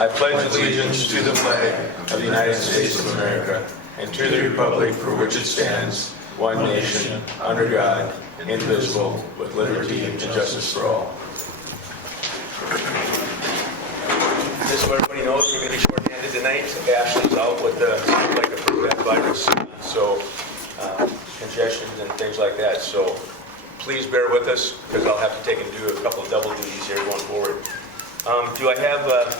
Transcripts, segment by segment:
I pledge allegiance to the flag of the United States of America and to the republic for which it stands, one nation, under God, indivisible, with liberty and justice for all. Just so everybody knows, we're going to be short-handed tonight. Ashley's out with like a that virus, so congestions and things like that. So please bear with us because I'll have to take and do a couple of double duties here going forward. Do I have a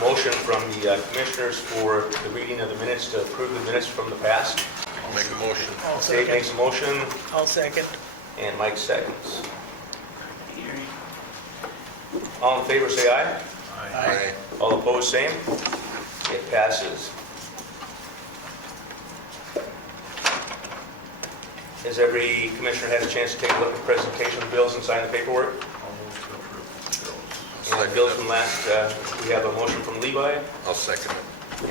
motion from the commissioners for the reading of the minutes to approve the minutes from the past? I'll make a motion. Dave makes a motion, I'll second. and Mike seconds. All in favor, say aye. Aye. All opposed, same. It passes. Has every commissioner had a chance to take a look at the presentation of the bills and sign the paperwork? I'll move to approve the bills. And the bills from last, we have a motion from Levi, I'll second it.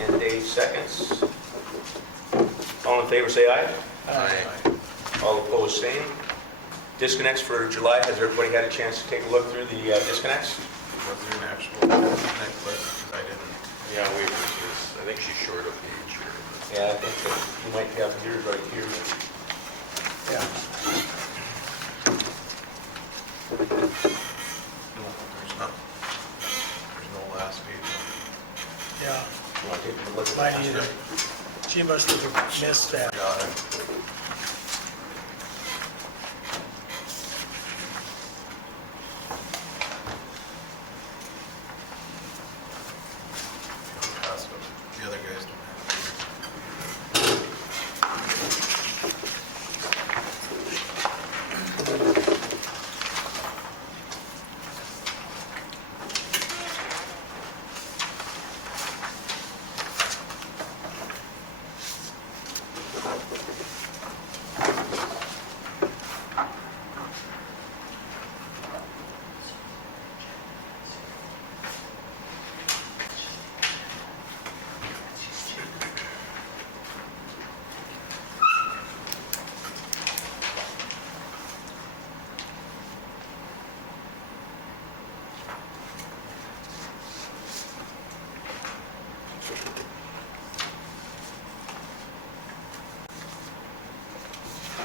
and Dave seconds. All in favor, say aye. Aye. All opposed, same. Disconnects for July, has everybody had a chance to take a look through the disconnects? Was there an actual disconnect list? Because I didn't. Yeah, I think she's short a page here. Yeah, I think that you might have yours right here. Yeah. No, there's not. There's no last page. Yeah, You want to take a look at mine that? either. She must have missed that. Got it. Pass it. The other guys don't have it.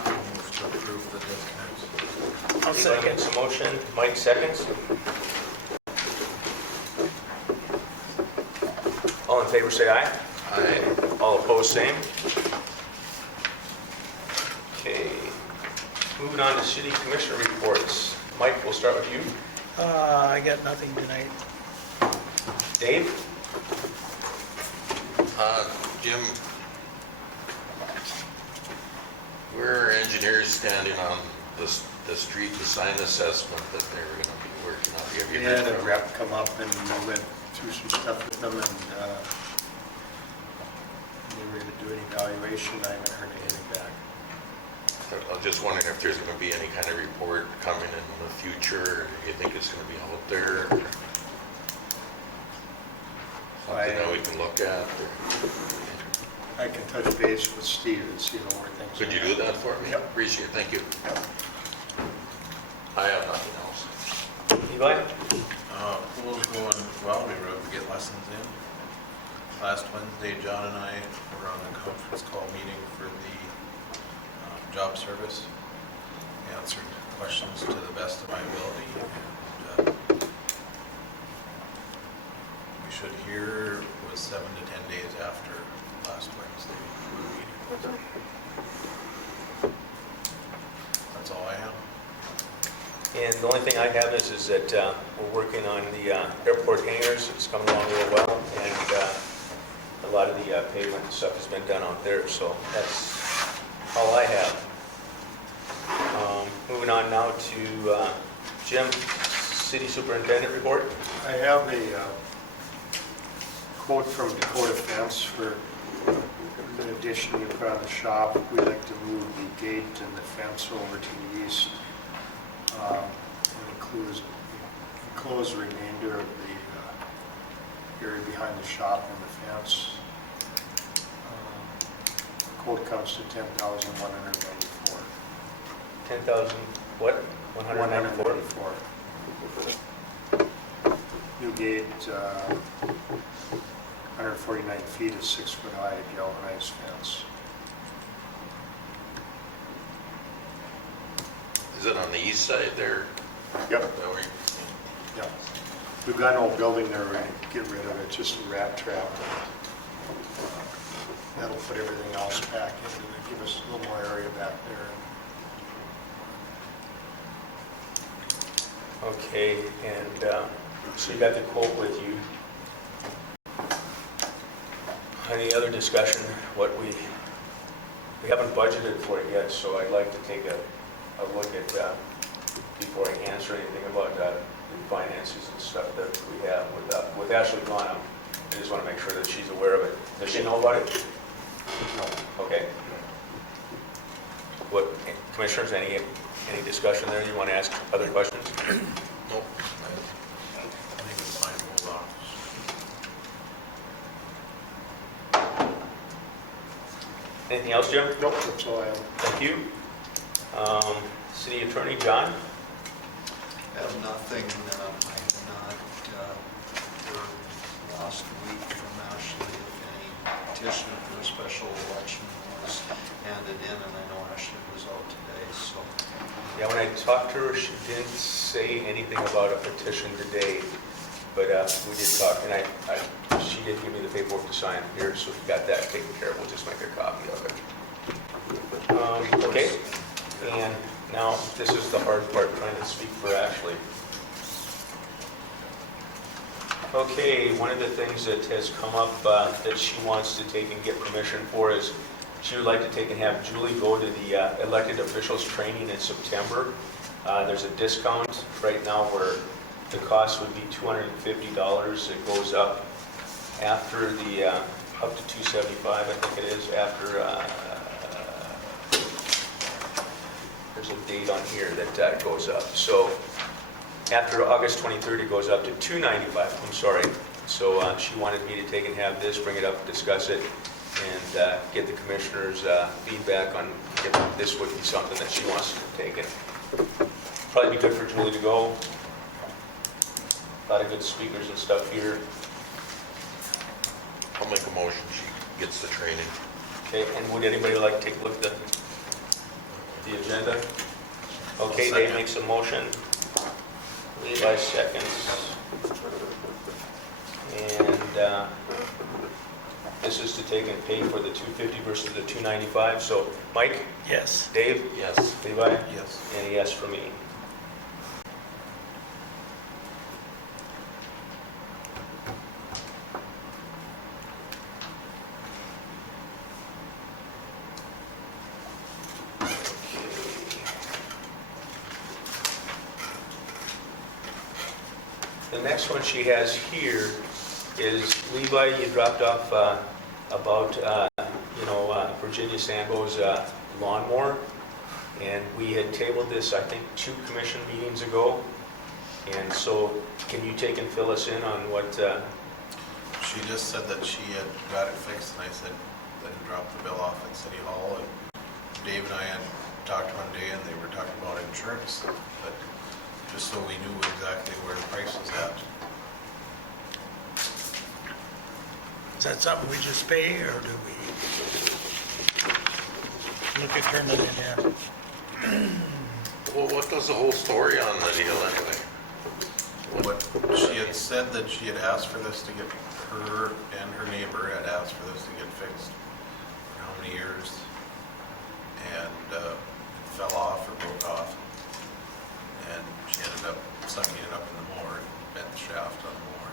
I'll move to approve the disconnects. I'll Levi second. makes a motion, Mike seconds. All in favor, say aye. Aye. All opposed, same. Okay. Moving on to city commissioner reports. Mike, we'll start with you. I got nothing tonight. Dave? Jim, we're engineers standing on the street design assessment that they were going to be working on. Have you We heard had a from- rep come up and we went through some stuff with them and they were gonna do an evaluation. I haven't heard anything back. I was just wondering if there's going to be any kind of report coming in the future. Do you think it's going to be out there? Something that we can look at? I can touch base with Steve and see where things are. Could you do that for me? Yep. Appreciate it, thank you. Yep. I have nothing else. Levi? Pool's going well. We were able to get lessons in. Last Wednesday, John and I were on the conference call meeting for the job service. We answered questions to the best of my ability. And, we should hear was 7 to 10 days after last Wednesday meeting. That's all I have. And the only thing I have is that we're working on the airport hangars. It's coming along real well, and a lot of the pavement stuff has been done out there, so that's all I have. Moving on now to Jim, city superintendent report. I have a quote from Dakota Fence for an addition we put on the shop. We'd like to move the gate and the fence over to the east. And enclose the remainder of the area behind the shop and the fence. Quote comes to $10,194. 10,000, what? 194? 194. new gate, 149 feet, a 6-foot high galvanized fence. Is it on the east side there? Yep. That where you- Yeah. We've got an old building there, we're gonna get rid of it, just a rat trap. That'll put everything else back into it, give us a little more area back there. Okay, and so you got the quote with you. Any other discussion? What we haven't budgeted for it yet, so I'd like to take a look at, before I answer anything about the finances and stuff that we have with Ashley gone. I just want to make sure that she's aware of it. Does she know about it? No. Okay. What, commissioners, any discussion there? You want to ask other questions? Nope. I think it's fine, hold off. Anything else, Jim? Nope, that's all I have. Thank you. City Attorney John? I have nothing. I have not heard last week from Ashley if any petition for a special election was handed in, and I know Ashley was out today, so. Yeah, when I talked to her, she didn't say anything about a petition today, but we did talk, and she did give me the paperwork to sign here, so we got that taken care of. We'll just make a copy of it. Okay, and now this is the hard part, trying to speak for Ashley. Okay, one of the things that has come up that she wants to take and get permission for is she would like to take and have Julie go to the elected officials training in September. There's a discount right now where the cost would be $250. It goes up after the, up to $275, I think it is, after, there's a date on here that goes up. So after August 23rd, it goes up to $295, I'm sorry. So she wanted me to take and have this, bring it up, discuss it, and get the commissioners' feedback on if this would be something that she wants to take. And probably be good for Julie to go. A lot of good speakers and stuff here. I'll make a motion, she gets the training. Okay, and would anybody like to take a look at the agenda? Okay, I'll Dave second. makes a motion. Levi seconds. And this is to take and pay for the 250 versus the 295. So, Mike, Yes. Dave, Yes. Levi, Yes. and a yes for me. The next one she has here is Levi, you dropped off about, Virginia Sambo's lawnmower. And we had tabled this, I think, 2 commission meetings ago. And so can you take and fill us in on what, She just said that she had got it fixed, and I said, then drop the bill off at City Hall, and Dave and I had talked one day, and they were talking about insurance, but just so we knew exactly where the price was at. Is that something we just pay, or do we look at turning it in? Well, what was the whole story on the deal anyway? What she had said that she had asked for this to get, her and her neighbor had asked for this to get fixed for how many years? And it fell off or broke off. And she ended up sucking it up in the mower and bent the shaft on the mower.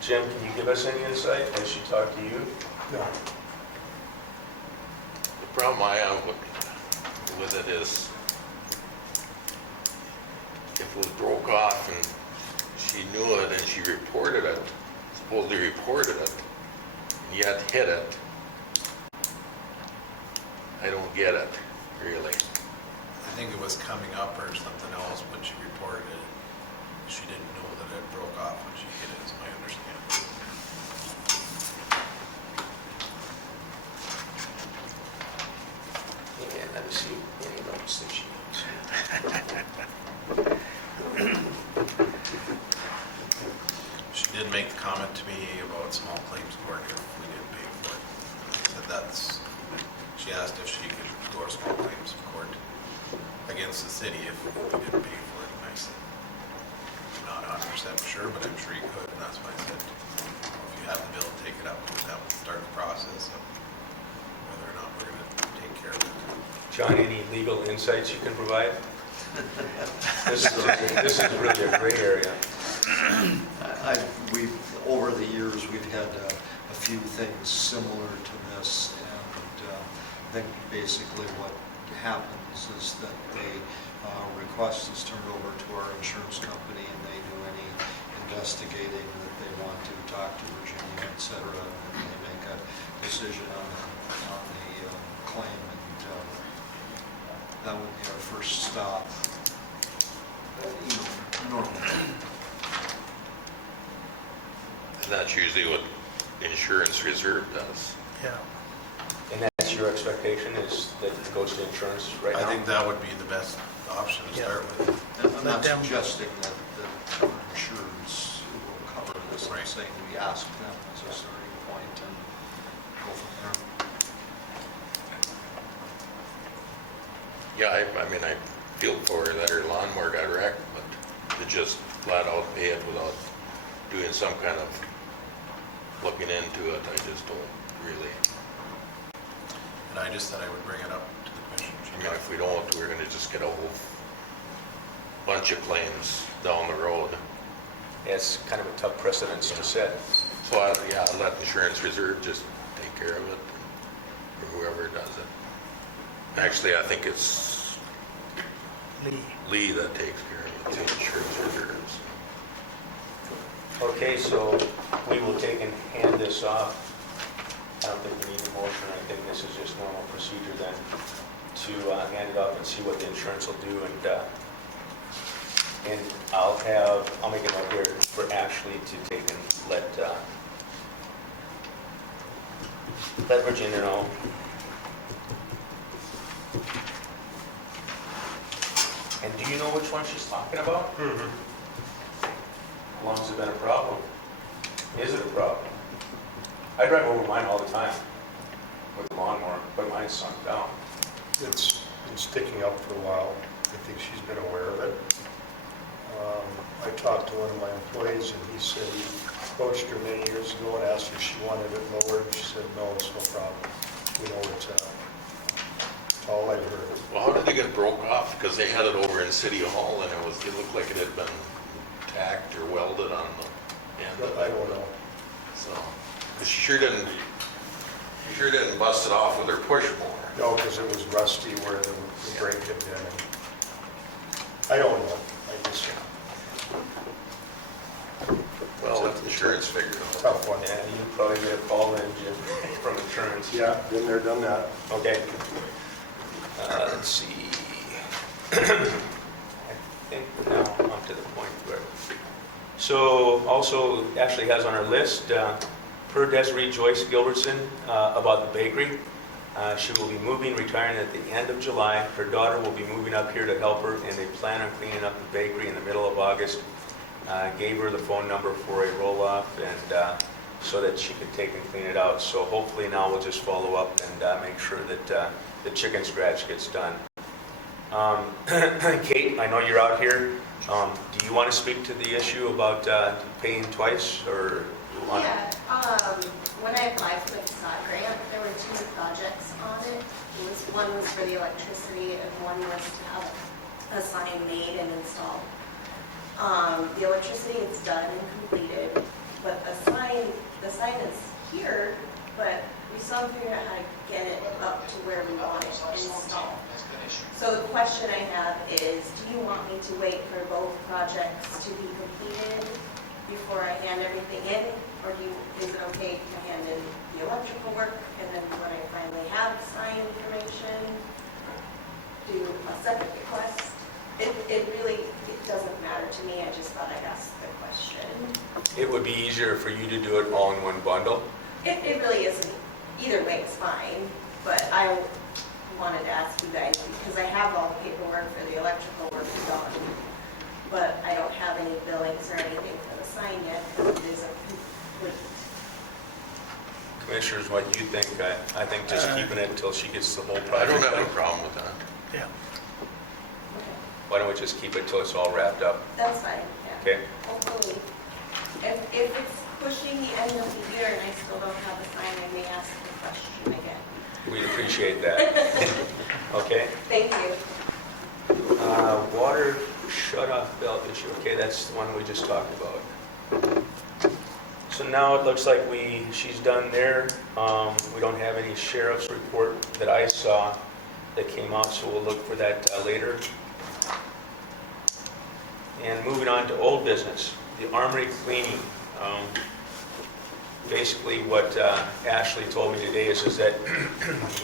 Jim, can you give us any insight? Has she talked to you? No. The problem I have with it is, if it was broke off and she knew it and she reported it, supposedly reported it, and yet hit it, I don't get it, really. I think it was coming up or something else when she reported it. She didn't know that it broke off when she hit it, is my understanding. Yeah, let me see any notes that she reimburse the city if we didn't pay for it. And I said, I'm not 100% sure, but I'm sure you could, and that's why I said, if you have the bill, take it up, we'll just have to start the process of whether or not we're gonna take care of it. John, any legal insights you can provide? This is really a gray area. We've, over the years, we've had a few things similar to this, and I think basically what happens is that the request is turned over to our insurance company, and they do any investigating that they want to, talk to Virginia, et cetera, and then they make a decision on the claim, and that would be our first stop. Normally. And that's usually what Insurance Reserve does. Yeah. And that's your expectation, is that it goes to insurance right now? I think that would be the best option to start with. And I'm not Let them- suggesting that our insurance will cover this, I'm Right. saying we ask them as a starting point and go from there. Yeah, I mean, I feel for her that her lawnmower got wrecked, but to just flat out pay it without doing some kind of looking into it, I just don't really. And I just said I would bring it up to the commission. I mean, if we don't, we're gonna just get a whole bunch of claims down the road. Yeah, it's kind of a tough precedence to set. So, yeah, I'll let Insurance Reserve just take care of it, or whoever does it. Actually, I think it's Lee. Lee that takes care of it, the Insurance Reserves. Okay, so we will take and hand this off. I don't think we need a motion, I think this is just normal procedure then, to hand it off and see what the insurance will do, and I'll make a note here for Ashley to take and let Virginia know. And do you know which one she's talking about? How long has it been a problem? Is it a problem? I drive over mine all the time with the lawnmower, but mine's sunk down. It's been sticking up for a while. I think she's been aware of it. I talked to one of my employees, and he said he approached her many years ago and asked if she wanted it lowered. She said, no, it's no problem. We know it's that's all I've heard. Well, how did it get broke off? Because they had it over in City Hall, and it looked like it had been tacked or welded on the end of I it. don't know. So, 'cause she sure didn't bust it off with her push mower. No, because it was rusty where the brake had been. And I don't know. I just, Well, let the insurance figure it out. tough one. Yeah, you probably get a call then, Jim, from insurance. Yeah, been there, done that. Okay. Let's see. I think now I'm to the point where, so also Ashley has on her list, per Desiree Joyce Gilbertson, about the bakery. She will be retiring at the end of July. Her daughter will be moving up here to help her, and they plan on cleaning up the bakery in the middle of August. Gave her the phone number for a roll-off, and so that she could take and clean it out. So hopefully now we'll just follow up and make sure that the chicken scratch gets done. Kate, I know you're out here. Do you want to speak to the issue about paying twice, or you want? Yeah, when I applied for the facade grant, there were two projects on it. One was for the electricity and one was to have a sign made and installed. The electricity is done and completed, but the sign is here, but we still haven't figured out how to get it up to where we want it installed. So the question I have is, do you want me to wait for both projects to be completed before I hand everything in? Or is it okay to hand in the electrical work and then when I finally have sign information, do a separate request? It doesn't matter to me, I just thought I'd ask the question. It would be easier for you to do it all in one bundle. It really isn't, either way it's fine, but I wanted to ask you guys because I have all the paperwork for the electrical work done, but I don't have any billings or anything for the sign yet because it isn't complete. Commissioners, what do you think? I think just keeping it until she gets the whole I project don't have done. a problem with that. Yeah. Okay. why don't we just keep it till it's all wrapped up? That's fine, yeah. Okay. Hopefully, if it's pushing the end of the year and I still don't have a sign, I may ask the question again. We'd appreciate that. Okay? Thank you. Water shut-off valve issue, okay, that's the one we just talked about. So now it looks like she's done there. We don't have any sheriff's report that I saw that came out, so we'll look for that later. And moving on to old business, the armory cleaning. Basically what Ashley told me today is that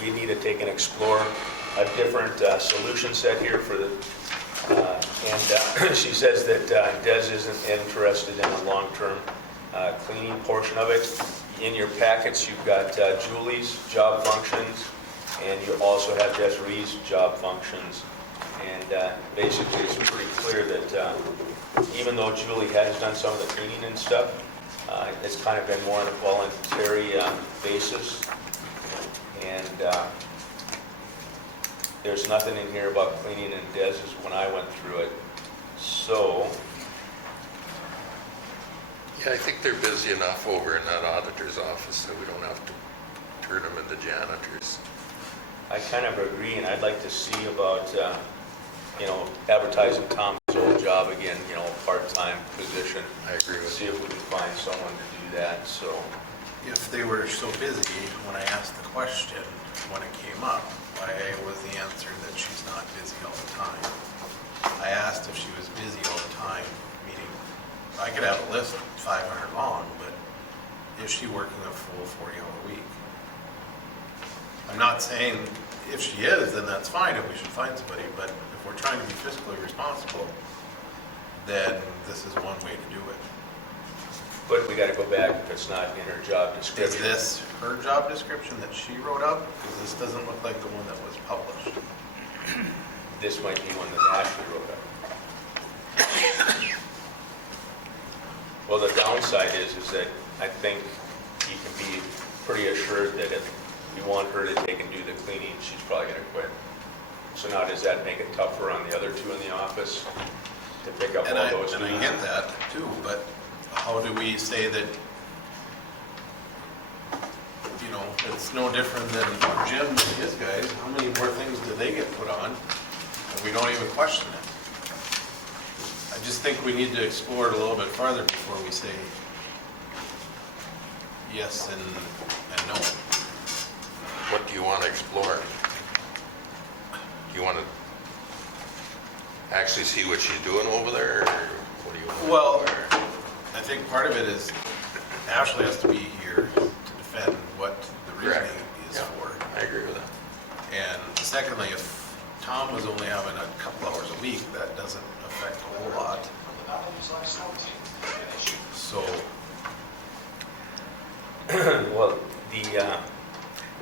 we need to take and explore a different solution set here for the, and she says that Des isn't interested in the long-term cleaning portion of it. In your packets, you've got Julie's job functions, and you also have Desiree's job functions. And basically, it's pretty clear that even though Julie has done some of the cleaning and stuff, it's kind of been more on a voluntary basis. And there's nothing in here about cleaning and Des's when I went through it. So, Yeah, I think they're busy enough over in that auditor's office that we don't have to turn them into janitors. I kind of agree, and I'd like to see about, advertising Tom's old job again, a part-time position. I agree with See you. if we can find someone to do that, so. If they were so busy, when I asked the question, when it came up, why was the answer that she's not busy all the time? I asked if she was busy all the time, meaning I could have a list 500 long, but is she working a full 40-hour week? I'm not saying if she is, then that's fine, and we should find somebody, but if we're trying to be fiscally responsible, then this is one way to do it. But we gotta go back if it's not in her job Is description. this her job description that she wrote up? Because this doesn't look like the one that was published. This might be one that Ashley wrote up. Well, the downside is that I think you can be pretty assured that if you want her to take and do the cleaning, she's probably gonna quit. So now does that make it tougher on the other two in the office to pick up And all I those get duties? that too, but how do we say that, it's no different than Jim and his guys? How many more things do they get put on? And we don't even question it. I just think we need to explore it a little bit farther before we say yes and no. What do you want to explore? Do you want to actually see what she's doing over there, or what do you want? Well, I think part of it is Ashley has to be here to defend what the reasoning is Yeah, for. I agree with that. And secondly, if Tom was only having a couple hours a week, that doesn't affect a whole lot. So, Well,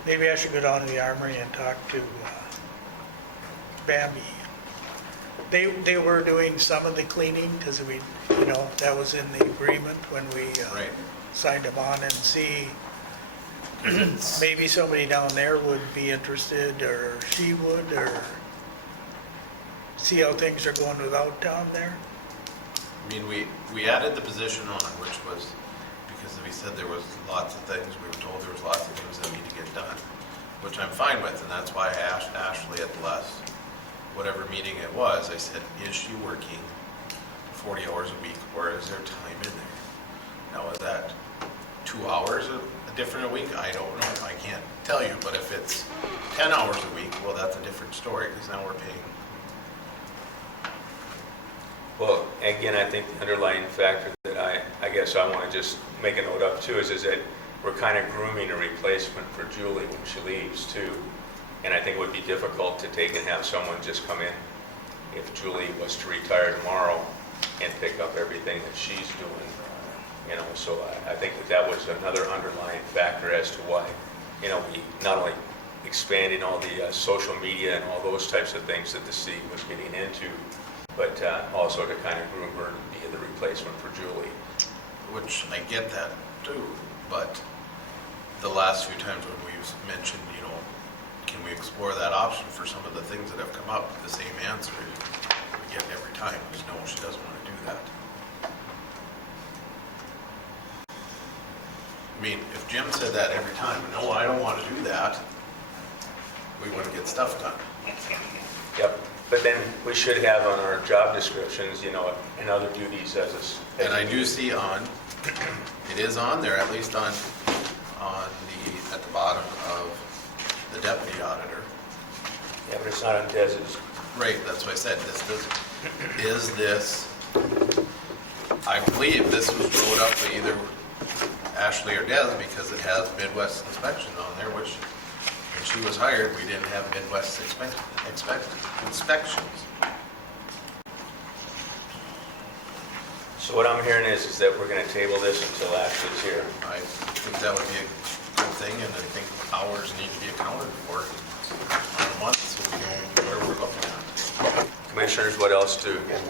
maybe I should go down to the armory and talk to Bambi. They were doing some of the cleaning because that was in the agreement when we right. signed them on, and see, maybe somebody down there would be interested, or she would, or see how things are going without down there. I mean, we added the position on, which was because we said there was lots of things, we were told there was lots of things that need to get done, which I'm fine with, and that's why I asked Ashley at the last, whatever meeting it was, I said, is she working 40 hours a week, or is there time in there? Now, is that 2 hours a different a week? I don't know, I can't tell you, but if it's 10 hours a week, well, that's a different story, because now we're paying. well, again, I think the underlying factor that I guess I want to just make a note of too is that we're kind of grooming a replacement for Julie when she leaves too. And I think it would be difficult to take and have someone just come in if Julie was to retire tomorrow and pick up everything that she's doing. So I think that was another underlying factor as to why, we not only expanding all the social media and all those types of things that the city was getting into, but also to kind of groom her to be the replacement for Julie. Which I get that too, but the last few times when we've mentioned, can we explore that option for some of the things that have come up, the same answer, we get time, is no, she doesn't want to do that. I mean, if Jim said that every time, no, I don't want to do that, we wouldn't get stuff done. Yep, but then we should have on our job descriptions, you know, and other duties as a. And I do see it is on there, at least at the bottom of the deputy auditor. Yeah, but it's not on Dez's. Right, that's what I said, I believe this was wrote up by either Ashley or Des, because it has Midwest inspection on there, which, when she was hired, we didn't have Midwest inspections. So what I'm hearing is that we're going to table this until Ashley's here. I think that would be a good thing, and I think hours need to be accounted for on a month, so we know where we're looking at. Commissioners, what else to? And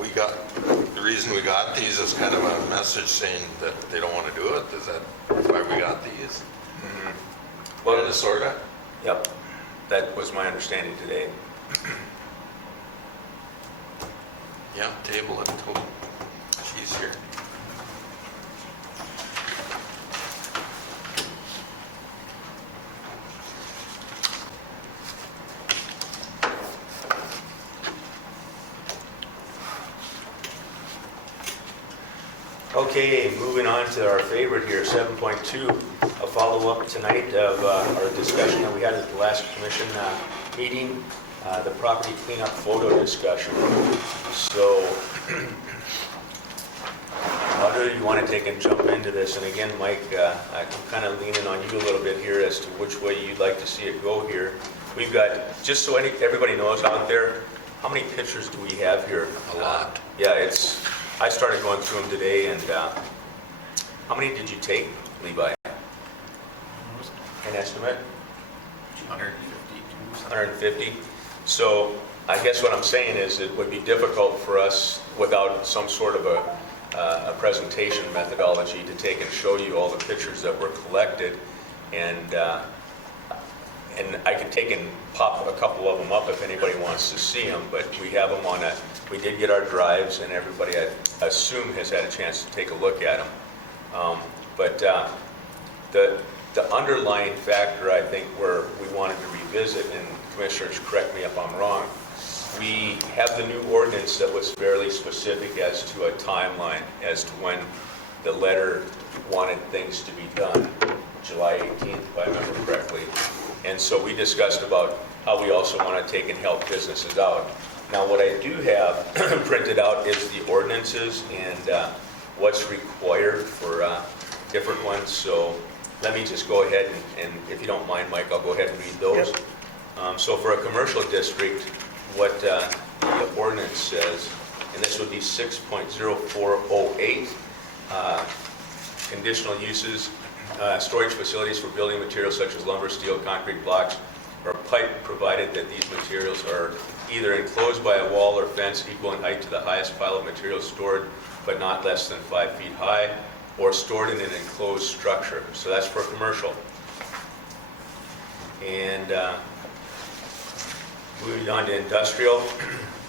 the reason we got these is kind of a message saying that they don't want to do it. Is that why we got these? Well, Kinda, sorta? Yep, that was my understanding today. Yeah, table it until she's here. Okay, moving on to our favorite here, 7.2, a follow-up tonight of our discussion that we had at the last commission meeting, the property cleanup photo discussion. So, how do you want to take and jump into this? And again, Mike, I'm kind of leaning on you a little bit here as to which way you'd like to see it go here. We've got, just so everybody knows out there, how many pictures do we have here? A lot. Yeah, I started going through them today, and how many did you take, Levi? An estimate? 150. So I guess what I'm saying is it would be difficult for us without some sort of a presentation methodology to take and show you all the pictures that were collected, and I could take and pop a couple of them up if anybody wants to see them, but we have them on we did get our drives, and everybody, I assume, has had a chance to take a look at them. But the underlying factor, I think, where we wanted to revisit, and commissioners, correct me if I'm wrong, we have the new ordinance that was fairly specific as to a timeline as to when the letter wanted things to be done, July 18th, if I remember correctly. And so we discussed about how we also want to take and help businesses out. Now, what I do have printed out is the ordinances and what's required for different ones. So let me just go ahead and if you don't mind, Mike, I'll go ahead and read those. Yep. So for a commercial district, what the ordinance says, and this would be 6.0408, conditional uses, storage facilities for building materials such as lumber, steel, concrete blocks, or pipe, provided that these materials are either enclosed by a wall or fence equal in height to the highest pile of materials stored but not less than 5 feet high, or stored in an enclosed structure. So that's for commercial. And moving on to industrial,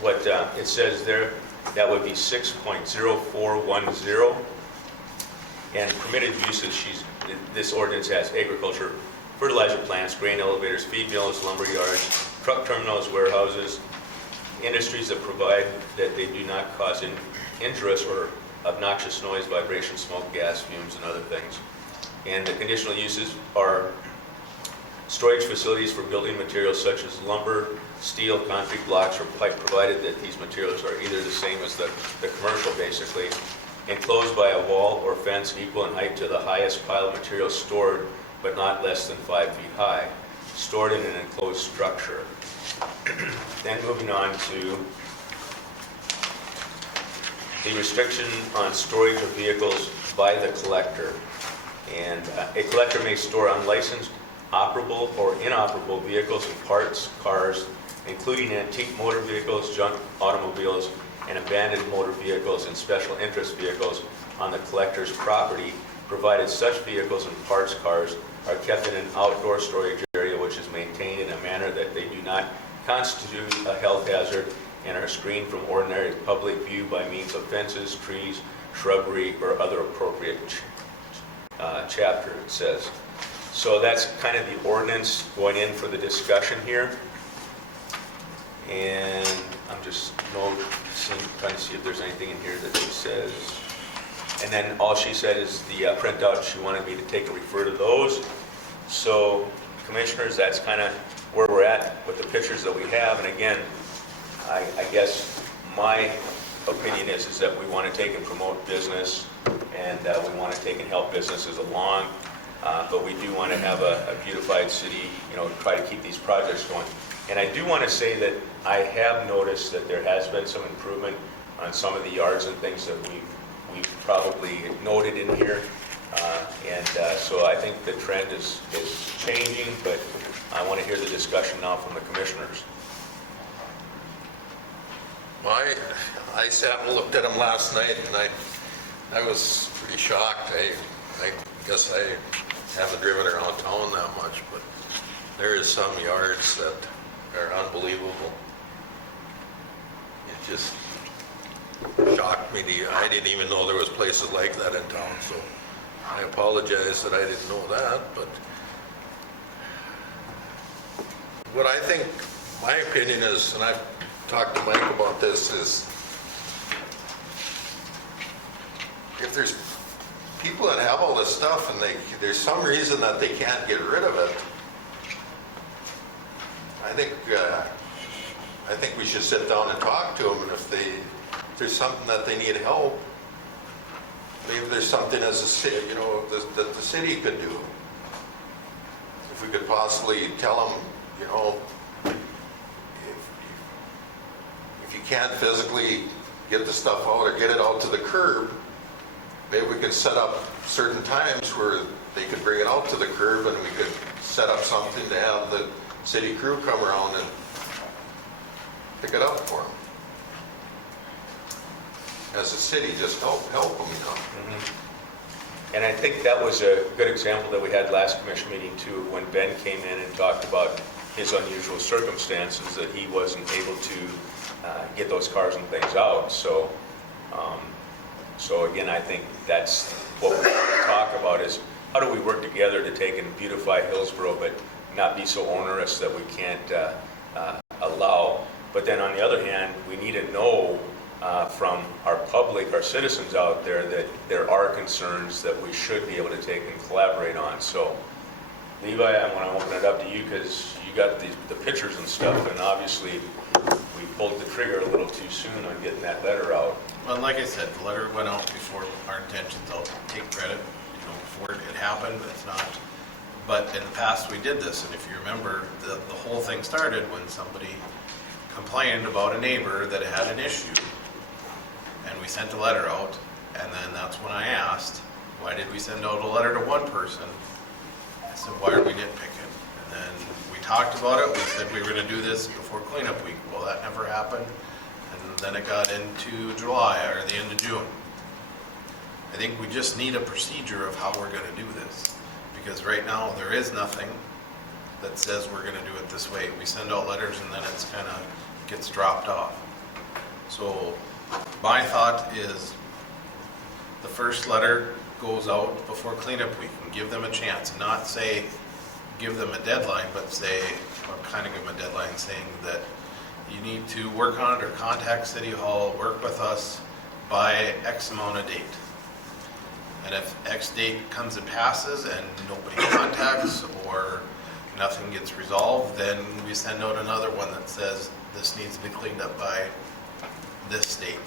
what it says there, that would be 6.0410. And permitted uses, this ordinance has agriculture, fertilizer plants, grain elevators, feed mills, lumber yards, truck terminals, warehouses, industries that provide that they do not cause injurious or obnoxious noise, vibration, smoke, gas, fumes, and other things. And the conditional uses are storage facilities for building materials such as lumber, steel, concrete blocks, or pipe, provided that these materials are either the same as the commercial, basically, enclosed by a wall or fence equal in height to the highest pile of materials stored but not less than 5 feet high, stored in an enclosed structure. Then moving on to the restriction on storage of vehicles by the collector. And a collector may store unlicensed, operable or inoperable vehicles and parts, cars, including antique motor vehicles, junk automobiles, and abandoned motor vehicles and special interest vehicles on the collector's property, provided such vehicles and parts, cars, are kept in an outdoor storage area which is maintained in a manner that they do not constitute a health hazard and are screened from ordinary public view by means of fences, trees, shrubbery, or other appropriate chapter, it says. So that's kind of the ordinance going in for the discussion here. And I'm just trying to see if there's anything in here that she says. And then all she said is the printout, she wanted me to take and refer to those. So commissioners, that's kind of where we're at with the pictures that we have. And again, I guess my opinion is that we want to take and promote business, and we want to take and help businesses along. But we do want to have a beautified city, try to keep these projects going. And I do want to say that I have noticed that there has been some improvement on some of the yards and things that we've probably noted in here. So I think the trend is changing, but I want to hear the discussion now from the commissioners. Well, I sat and looked at them last night, and I was pretty shocked. I guess I haven't driven around town that much, but there is some yards that are unbelievable. It just shocked me. I didn't even know there was places like that in town, so I apologize that I didn't know that. But what I think, my opinion is, and I've talked to Mike about this, is if there's people that have all this stuff and there's some reason that they can't get rid of it, I think we should sit down and talk to them, and if there's something that they need help, maybe there's something as a city, that the city could do. If we could possibly tell them, if you can't physically get the stuff out or get it out to the curb, maybe we could set up certain times where they could bring it out to the curb, and we could set up something to have the city crew come around and pick it up for them. As a city, just help them, Mm-hmm. And I think that was a good example that we had last commission meeting too, when Ben came in and talked about his unusual circumstances, that he wasn't able to get those cars and things out. So again, I think that's what we're going to talk about, is how do we work together to take and beautify Hillsborough, but not be so onerous that we can't allow. But then on the other hand, we need to know from our public, our citizens out there, that there are concerns that we should be able to take and collaborate on. So Levi, I want to open it up to you, because you got the pictures and stuff, and obviously we pulled the trigger a little too soon on getting that letter out. Well, like I said, the letter went out before our intentions. I'll take credit, before it happened. It's not. But in the past, we did this, and if you remember, the whole thing started when somebody complained about a neighbor that had an issue, and we sent a letter out, and then that's when I asked, why did we send out a letter to one person? I said, why are we nitpicking? And then we talked about it. We said we were going to do this before cleanup week. Well, that never happened, and then it got into July or the end of June. I think we just need a procedure of how we're going to do this, because right now there is nothing that says we're going to do it this way. We send out letters and then it's kind of gets dropped off. So my thought is the first letter goes out before cleanup week, and give them a chance, not say give them a deadline, but say, or kind of give them a deadline saying that you need to work on it or contact City Hall, work with us by X amount of date. And if X date comes and passes and nobody contacts or nothing gets resolved, then we send out another one that says this needs to be cleaned up by this date.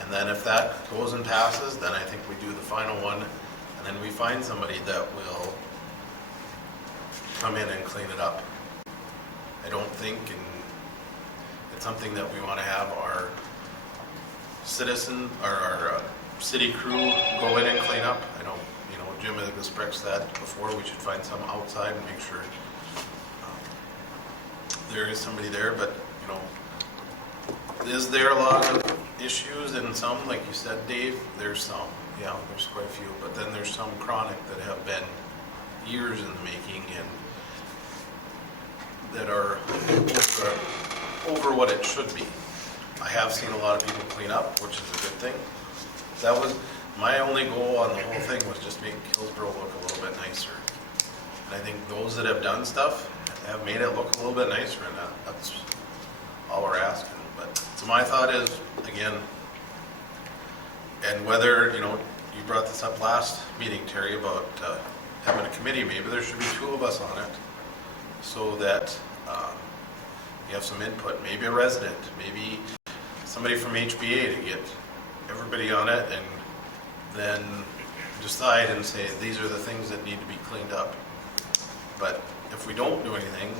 And then if that goes and passes, then I think we do the final one, and then we find somebody that will come in and clean it up. I don't think, and it's something that we want to have our citizen or our city crew go in and clean up. I don't, Jim has expressed that before. We should find some outside and make sure there is somebody there. But is there a lot of issues? And some, like you said, Dave, there's some. Yeah, there's quite a few. But then there's some chronic that have been years in the making and that are over what it should be. I have seen a lot of people clean up, which is a good thing. That was, my only goal on the whole thing was just make Hillsborough look a little bit nicer. And I think those that have done stuff have made it look a little bit nicer, and that's all we're asking. But, so my thought is, again, and whether, you know, you brought this up last meeting, Terry, about having a committee, maybe there should be 2 of us on it, so that you have some input, maybe a resident, maybe somebody from HBA to get everybody on it, and then decide and say, these are the things that need to be cleaned up. But if we don't do anything,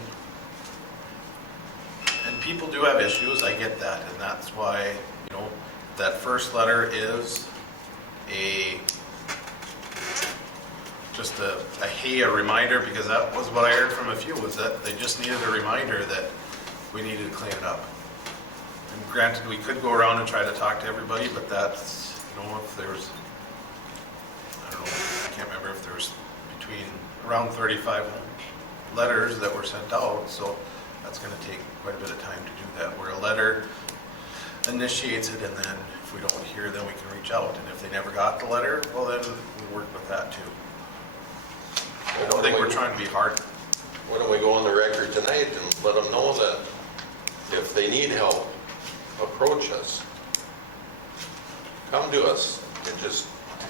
and people do have issues, I get that, and that's why, you know, that first letter is just a reminder, because that was what I heard from a few, was that they just needed a reminder that we needed to clean it up. And granted, we could go around and try to talk to everybody, but that's, you know, if there's, I don't know, I can't remember if there was between around 35 letters that were sent out, so that's going to take quite a bit of time to do that, where a letter initiates it, and then if we don't hear, then we can reach out, and if they never got the letter, well, then we work with that too. I don't think we're trying to be hard. Why don't we go on the record tonight and let them know that if they need help, approach us. Come to us and just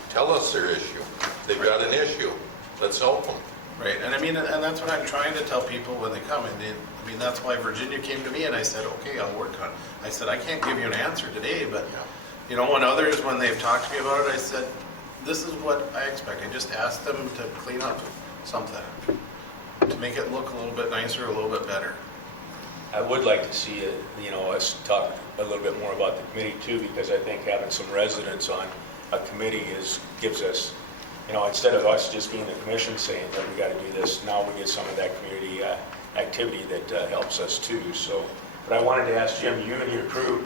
tell us their issue. They've got an issue. Let's help them. Right, and I mean, and that's what I'm trying to tell people when they come, and I mean, that's why Virginia came to me, and I said, okay, I'll work on it. I said, I can't give you an answer today, but, you know, when others, when they've talked to me about it, I said, this is what I expect. I just asked them to clean up something, to make it look a little bit nicer, a little bit better. I would like to see, you know, us talk a little bit more about the committee too, because I think having some residents on a committee gives us, you know, instead of us just being the commission saying that we got to do this, now we get some of that community activity that helps us too. So, but I wanted to ask Jim, you and your crew,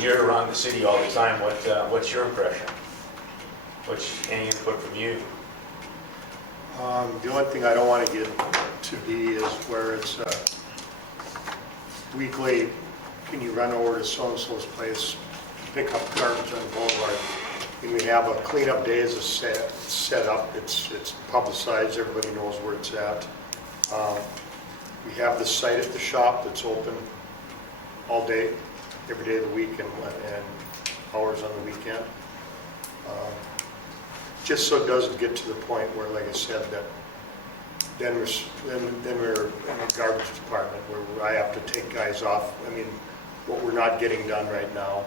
you're around the city all the time. What's your impression? Any input from you? The only thing I don't want to get to be is where it's weekly, can you run over to so-and-so's place, pick up garbage on the boulevard? And we have a cleanup day as a set up, it's publicized, everybody knows where it's at. We have the site at the shop that's open all day, every day of the week and hours on the weekend. Just so it doesn't get to the point where, like I said, that then we're in the garbage department where I have to take guys off. I mean, what we're not getting done right now,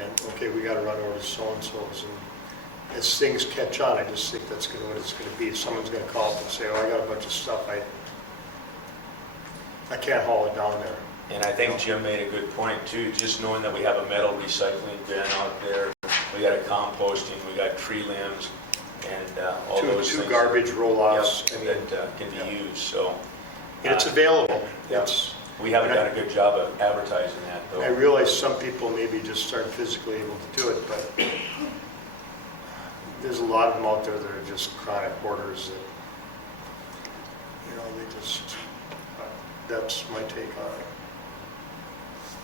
and okay, we got to run over to so-and-so's, and as things catch on, I just think that's what it's going to be. Someone's going to call up and say, oh, I got a bunch of stuff, I can't haul it down there. And I think Jim made a good point too, just knowing that we have a metal recycling bin out there, we got a composting, we got tree limbs, and all those things. Two garbage roll-offs. Yep, that can be used, so. And it's available. Yes. We haven't done a good job of advertising that though. I realize some people maybe just aren't physically able to do it, but there's a lot of them out there that are just chronic hoarders that, you know, they just, that's my take on it.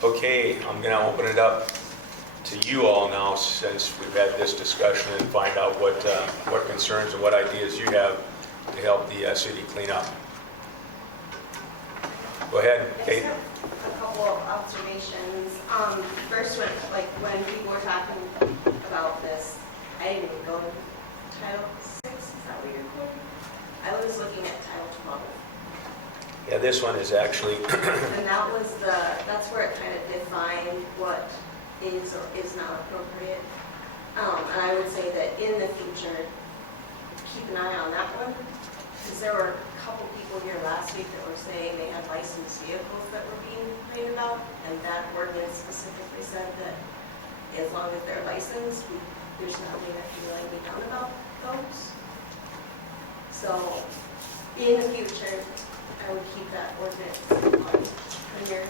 Okay, I'm gonna open it up to you all now, since we've had this discussion, and find out what concerns and what ideas you have to help the city clean up. Go ahead, Kate. I just have a couple of observations. First, when people were talking about this, I didn't even go to Title 6, is that what you're quoting? I was looking at Title 12. Yeah, this one is actually, And that's where it kind of defined what is or is not appropriate. And I would say that in the future, keep an eye on that one, because there were a couple people here last week that were saying they had licensed vehicles that were being complained about, and that ordinance specifically said that as long as they're licensed, there's nothing that can really be done about those. So in the future, I would keep that ordinance on when you're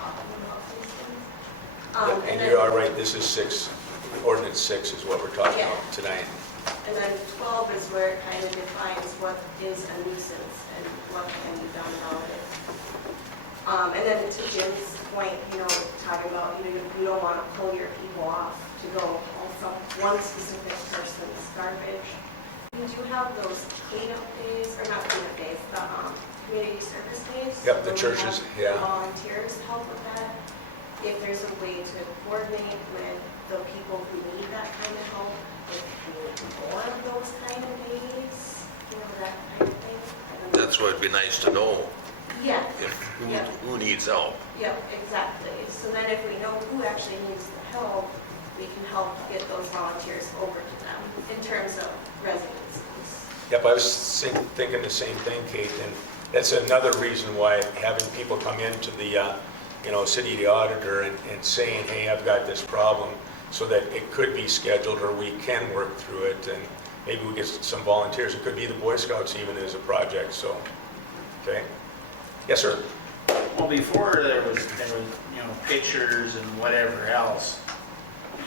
talking about these things. and you are right, this is 6, ordinance 6 is what we're talking about tonight. And then 12 is where it kind of defines what is a nuisance and what can be done about it. And then to Jim's point, talking about you don't want to pull your people off to go haul one specific person's garbage. We do have those cleanup days, or not cleanup days, the community service days. Yep, the where we churches, have yeah. Volunteers help with that. If there's a way to coordinate with the people who need that kind of help, if we need more of those kind of days, that kind of thing. I don't know. That's what it'd be nice to know, Yeah. if Yeah. who needs help. Yep, exactly. So then if we know who actually needs the help, we can help get those volunteers over to them in terms of residencies. Yep, I was thinking the same thing, Kate, and that's another reason why having people come into the, city auditor and saying, hey, I've got this problem, so that it could be scheduled or we can work through it, and maybe we get some volunteers. It could be the Boy Scouts even as a project, so, okay? Yes, sir? Well, before there was pictures and whatever else,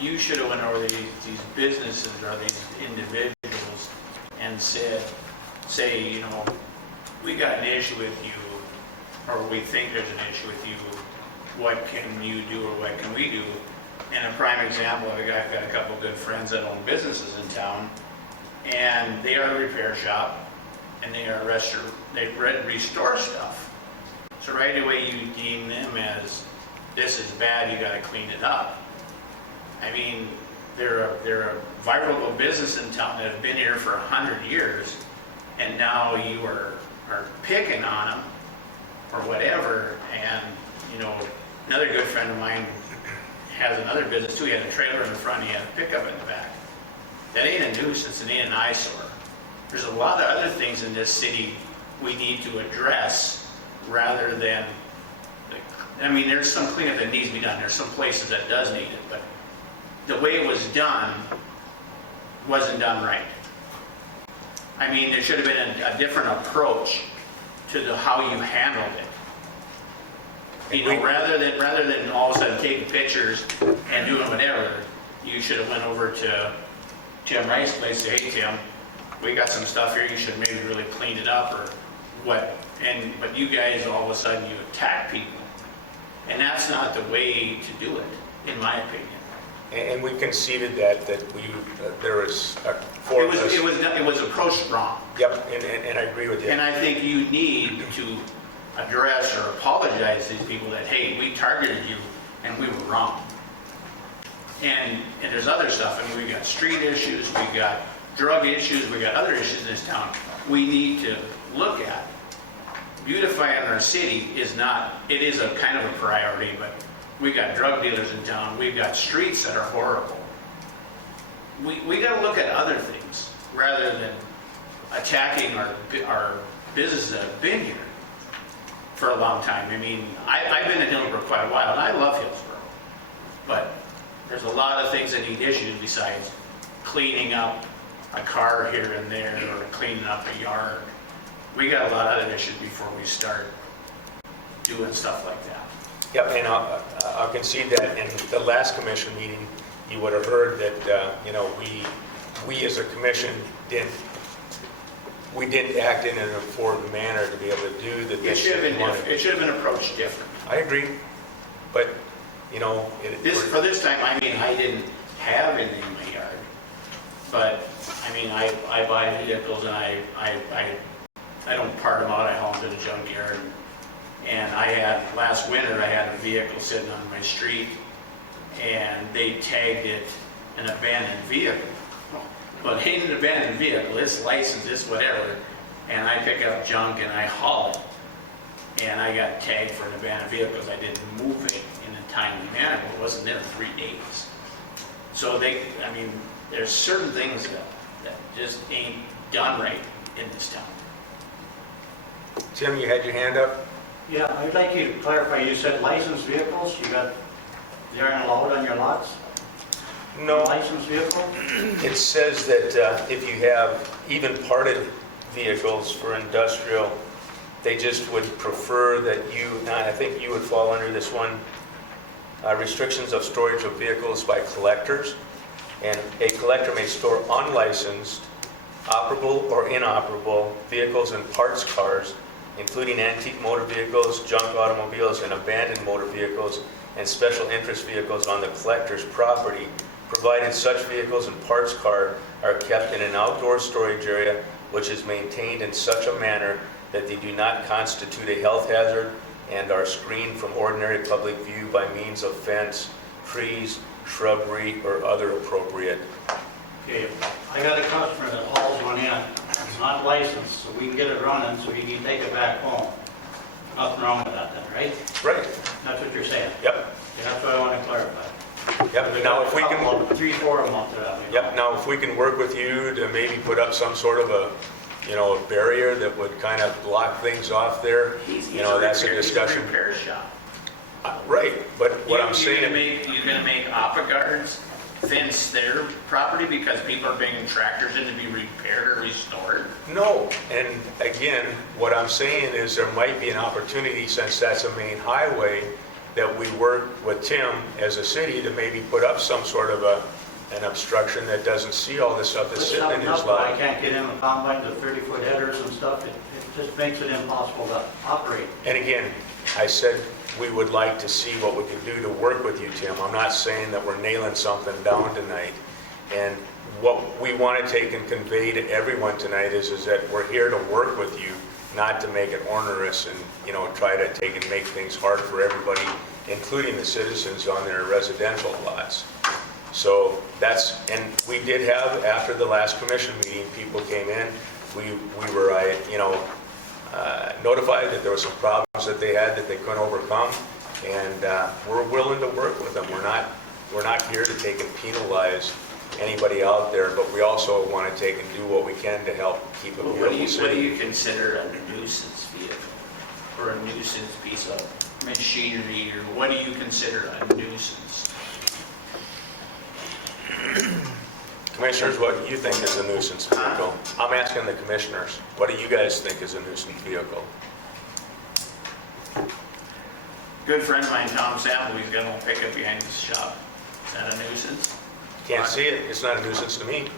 you should have went over these businesses or these individuals and say, we got an issue with you, or we think there's an issue with you. What can you do, or what can we do? And a prime example, I've got a couple of good friends that own businesses in town, and they are a repair shop, and they are they restore stuff. So right away you deem them as, this is bad, you gotta clean it up. I mean, they're a viable business in town that have been here for 100 years, and now you are picking on them or whatever. And another good friend of mine has another business too. He had a trailer in the front, he had a pickup in the back. That ain't a nuisance, it ain't an eyesore. There's a lot of other things in this city we need to address rather than, there's some cleanup that needs to be done. There's some places that does need it, but the way it was done wasn't done right. There should have been a different approach to how you handled it. Rather than all of a sudden taking pictures and doing whatever, you should have went over to Tim Wright's place and say, hey Tim, we got some stuff here, you should maybe really clean it up or what. But you guys all of a sudden you attack people. And that's not the way to do it, in my opinion. And we conceded that there was four of us. It was approached wrong. Yep, and I agree with you. And I think you need to address or apologize to these people that, hey, we targeted you and we were wrong. And there's other stuff. We got street issues, we got drug issues, we got other issues in this town we need to look at. Beautifying our city is a kind of a priority, but we got drug dealers in town, we've got streets that are horrible. We got to look at other things rather than attacking our businesses that have been here for a long time. I've been in Hillsborough quite a while, and I love Hillsborough, but there's a lot of things that need issues besides cleaning up a car here and there or cleaning up a yard. We got a lot of other issues before we start doing stuff like that. Yep, and I'll concede that in the last commission meeting, you would have heard that, we as a commission didn't act in an informed manner to be able to do the things that we wanted. It should have been approached different. I agree, but, For this time, I didn't have anything in my yard, but, I buy vehicles and I don't part them out, I haul them to the junkyard. And last winter, I had a vehicle sitting on my street, and they tagged it an abandoned vehicle. Well, it ain't an abandoned vehicle, it's licensed, it's whatever, and I pick up junk and I haul it. And I got tagged for an abandoned vehicle because I didn't move it in a timely manner, but it wasn't there 3 days. So there's certain things that just ain't done right in this town. Tim, you had your hand up? Yeah, I'd like you to clarify, you said licensed vehicles, they aren't allowed on your lots? No. Licensed vehicle? It says that if you have even parted vehicles for industrial, they just would prefer that I think you would fall under this one, restrictions of storage of vehicles by collectors. And a collector may store unlicensed, operable or inoperable vehicles and parts cars including antique motor vehicles, junk automobiles, and abandoned motor vehicles, and special interest vehicles on the collector's property, provided such vehicles and parts car are kept in an outdoor storage area which is maintained in such a manner that they do not constitute a health hazard and are screened from ordinary public view by means of fence, trees, shrubbery, or other appropriate. Okay, I got a customer that hauls one in, it's not licensed, so we can get it running, so you can take it back home. Nothing wrong with that then, right? Right. That's what you're saying? Yep. Okay, that's what I want to clarify. Yep. Now, if we can, 3, 4 of them up there. yep. Now, if we can work with you to maybe put up some sort of a, a barrier that would kind of block things off there, that's a discussion. He's a repair shop. Right, but what I'm saying. You're gonna make Aqua Guards fence their property because people are bringing tractors in to be repaired or restored? No, and again, what I'm saying is there might be an opportunity, since that's a main highway, that we work with Tim as a city to maybe put up some sort of an obstruction that doesn't see all this stuff that's sitting in his I lot. can't get in the combine, the 30-foot headers and stuff, it just makes it impossible to operate. And again, I said we would like to see what we can do to work with you, Tim. I'm not saying that we're nailing something down tonight. And what we want to take and convey to everyone tonight is that we're here to work with you, not to make it onerous and, try to take and make things hard for everybody, including the citizens on their residential lots. So and we did have, after the last commission meeting, people came in, we were, notified that there were some problems that they had that they couldn't overcome, and we're willing to work with them. We're not here to take and penalize anybody out there, but we also want to take and do what we can to help keep a What beautiful do city. you consider a nuisance vehicle? Or a nuisance piece of machinery, or what do you consider a nuisance? Commissioners, what do you think is a nuisance vehicle? I'm asking the commissioners, what do you guys think is a nuisance vehicle? Good friend of mine, Tom Sample, he's got a little pickup behind his shop. Is that a nuisance? Can't see it, it's not a nuisance to me.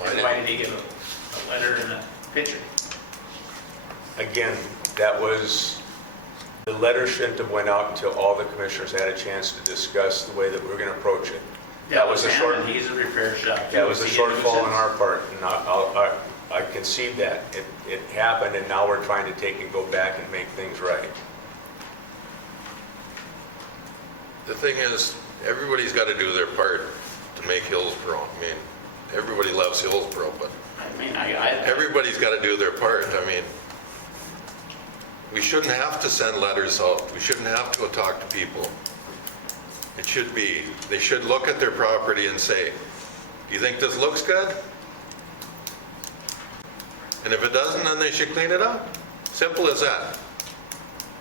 Why did he give a letter and a picture? Again, the letter shouldn't have went out until all the commissioners had a chance to discuss the way that we were going to approach it. That was him, and he's a repair shop. That was a he shortfall on nuisance? our part, and I concede that. It happened, and now we're trying to take and go back and make things right. The thing is, everybody's got to do their part to make Hillsborough. I mean, everybody loves Hillsborough, but I mean, everybody's got to do their part. I mean, we shouldn't have to send letters out. We shouldn't have to go talk to people. It should be, they should look at their property and say, do you think this looks good? And if it doesn't, then they should clean it up. Simple as that.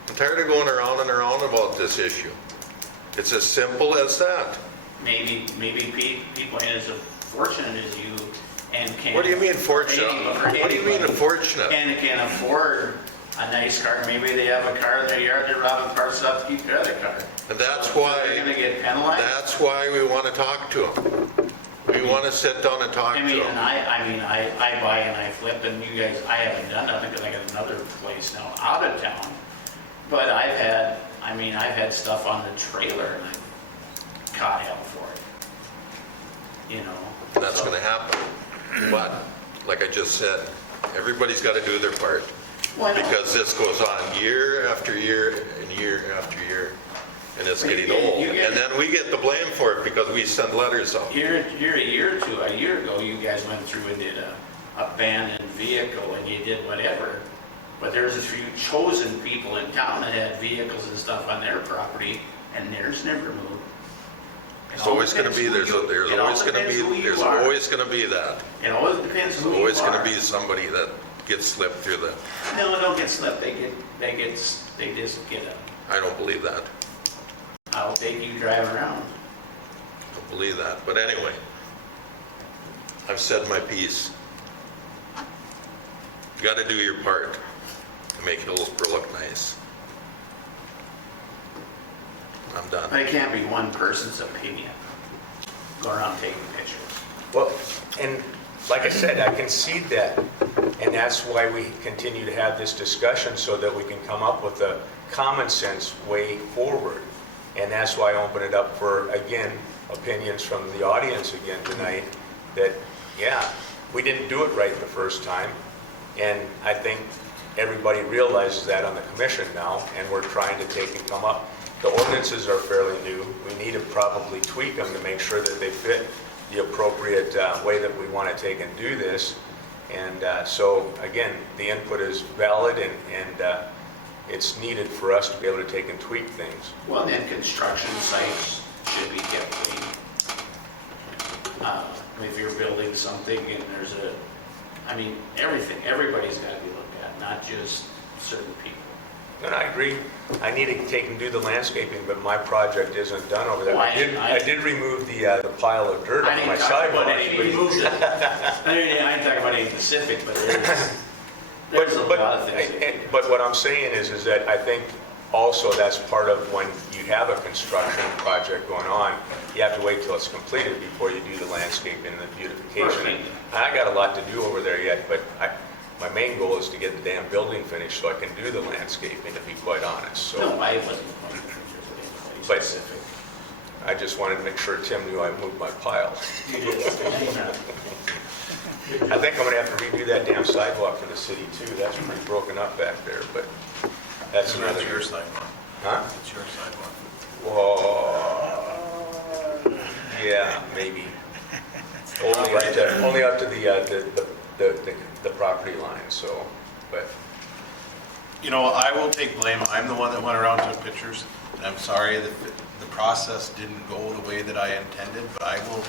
I'm tired of going around and around about this issue. It's as simple as that. maybe people ain't as fortunate as you and can. What do you mean fortunate? What do you mean fortunate? And can afford a nice car. Maybe they have a car in their yard, they're robbing parts out to keep their other car. And that's So why, they're gonna get penalized? that's why we want to talk to them. We want to sit down and talk to I mean, them. and I buy and I flip, and you guys, I haven't done nothing because I got another place now out of town. But I've had stuff on the trailer and I caught hell for it. And that's so- going to happen. But, like I just said, everybody's got to do their part. Why not? Because this goes on year after year and year after year, and it's getting You old. get- And then we get the blame for it because we send letters out. Here a year ago, you guys went through and did a abandoned vehicle and you did whatever. But there's a few chosen people in town that had vehicles and stuff on their property and theirs never moved. It's always going to be, there's always going to be that. It always depends There's who you always going are. to be somebody that gets slipped through the, No, they don't get slipped, they just get a, I don't believe that. I'll take you drive around. Don't believe that. But anyway, I've said my piece. You got to do your part to make Hillsborough look nice. I'm done. But it can't be one person's opinion. Go around taking pictures. Well, and like I said, I concede that. And that's why we continue to have this discussion, so that we can come up with a common sense way forward. And that's why I open it up for, again, opinions from the audience again tonight, that, yeah, we didn't do it right the first time. And I think everybody realizes that on the commission now, and we're trying to take and come up. The ordinances are fairly new. We need to probably tweak them to make sure that they fit the appropriate way that we want to take and do this. And so, again, the input is valid, and it's needed for us to be able to take and tweak things. Well, and then construction sites should be kept clean. If you're building something and there's everything, everybody's got to be looked at, not just certain people. And I agree, I need to take and do the landscaping, but my project isn't done over there. Well, I did remove the pile of dirt I off didn't my talk about sidewalk. any, I didn't talk about any specific, but there's a lot of things. But what I'm saying is that I think also that's part of when you have a construction project going on, you have to wait till it's completed before you do the landscaping and the beautification. Right. And I got a lot to do over there yet, but my main goal is to get the damn building finished so I can do the landscaping, to be quite honest, so. No, I wasn't wondering if there's anything But- specific. I just wanted to make sure Tim knew I moved my pile. You did. I think I'm gonna have to redo that damn sidewalk for the city too, that's pretty broken up back there, but that's So another. that's your sidewalk. Huh? It's your sidewalk. Whoa, yeah, maybe. Only up to the property line, so, but, You know, I will take blame. I'm the one that went around and took pictures. And I'm sorry that the process didn't go the way that I intended, but I will,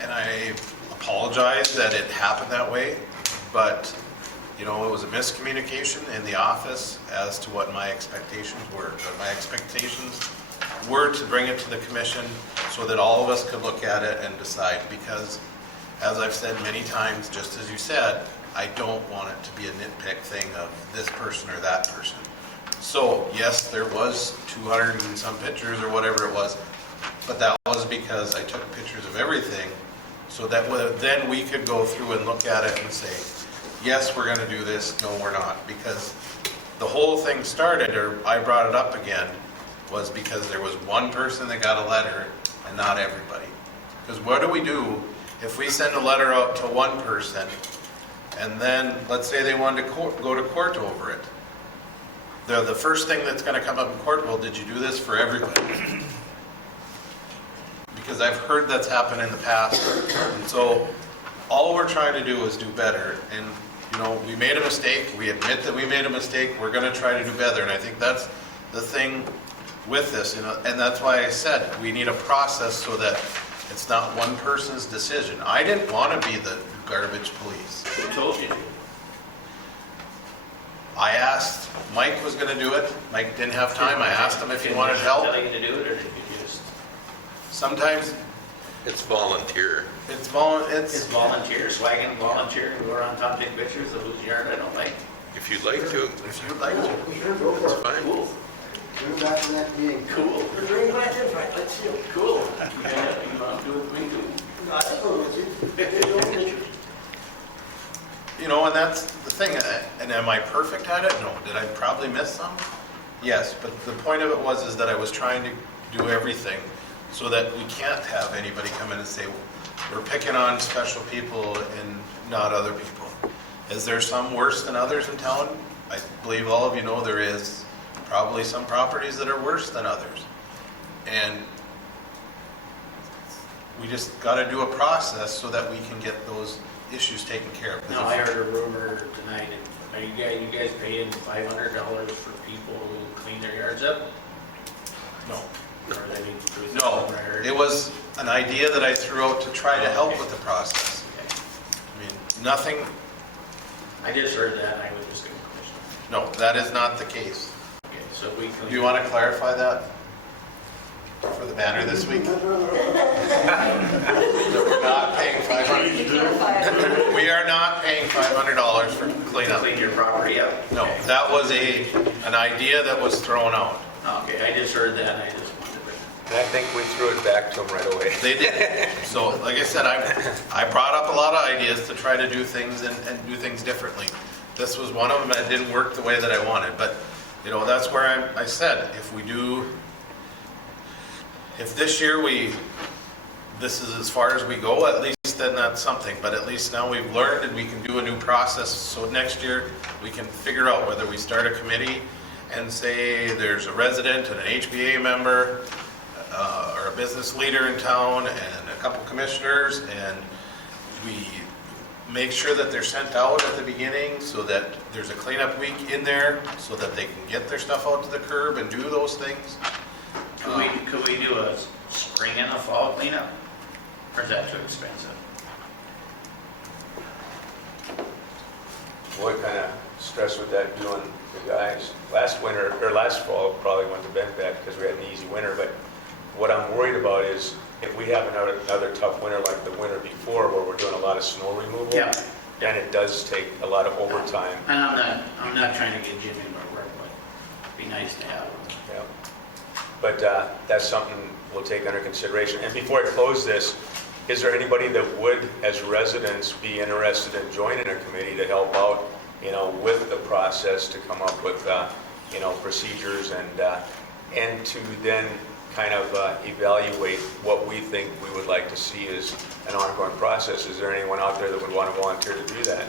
and I apologize that it happened that way. But, you know, it was a miscommunication in the office as to what my expectations were. But my expectations were to bring it to the commission so that all of us could look at it and decide. Because, as I've said many times, just as you said, I don't want it to be a nitpick thing of this person or that person. So, yes, there was 200 and some pictures or whatever it was, but that was because I took pictures of everything so that then we could go through and look at it and say, yes, we're going to do this, no, we're not. Because the whole thing started, or I brought it up again, was because there was one person that got a letter and not everybody. Because what do we do if we send a letter out to one person and then, let's say they wanted to go to court over it? The first thing that's going to come up in court, well, did you do this for everybody? Because I've heard that's happened in the past. And so all we're trying to do is do better. And, you know, we made a mistake. We admit that we made a mistake. We're going to try to do better. And I think that's the thing with this, you know, and that's why I said we need a process so that it's not one person's decision. I didn't want to be the garbage police. Who told you to? I asked, Mike was going to do it. Mike didn't have time. I asked him if he wanted Did help. tell you to do it, or did you just? Sometimes It's volunteer. it's It's volunteer, swagging volunteer, who are on top take pictures of whose yard I don't like. If you'd like to, if you'd like to. it's fine. Cool, Bring it back to that meeting. cool, Bring it back in, Frank, let's see it. cool. You want to do it with me too? I don't know, let's see. There's no pictures. You know, and that's the thing. And am I perfect at it? No. Did I probably miss some? Yes. But the point of it is that I was trying to do everything so that we can't have anybody come in and say, we're picking on special people and not other people. Is there some worse than others in town? I believe all of you know there is probably some properties that are worse than others. And we just got to do a process so that we can get those issues taken care of. No, I heard a rumor tonight, are you guys paying $500 for people who clean their yards up? No. Or they need to do No, something, I heard? it was an idea that I threw out to try to help with the process. Okay. I mean, nothing, I just heard that, and I was just going to question. no, that is not the case. Okay, so we Do you want to clarify that for the banner this week? We're not paying $500. We are not paying $500 for cleanup. clean your property up? No, Okay. that was an idea that was thrown out. Okay, I just heard that, and I just wanted to And I think we threw it back to them right away. They did. So, like I said, I brought up a lot of ideas to try to do things and do things differently. This was one of them that didn't work the way that I wanted, but, you know, that's where I said, if this year this is as far as we go, at least then that's something, but at least now we've learned and we can do a new process, so next year we can figure out whether we start a committee and say there's a resident and an HBA member, or a business leader in town and a couple commissioners, and we make sure that they're sent out at the beginning so that there's a cleanup week in there so that they can get their stuff out to the curb and do those things. Could we do a spring and a fall cleanup? Or is that too expensive? What kind of stress would that do on the guys? Last winter, or last fall, probably went to Benbeck because we had an easy winter, but what I'm worried about is if we have another tough winter like the winter before where we're doing a lot of snow removal, Yeah. then it does take a lot of overtime. And I'm not trying to get Jimmy to work, but it'd be nice to have him. Yeah. But that's something we'll take under consideration. And before I close this, is there anybody that would, as residents, be interested in joining a committee to help out, you know, with the process to come up with, you know, procedures and to then kind of evaluate what we think we would like to see as an ongoing process? Is there anyone out there that would want to volunteer to do that?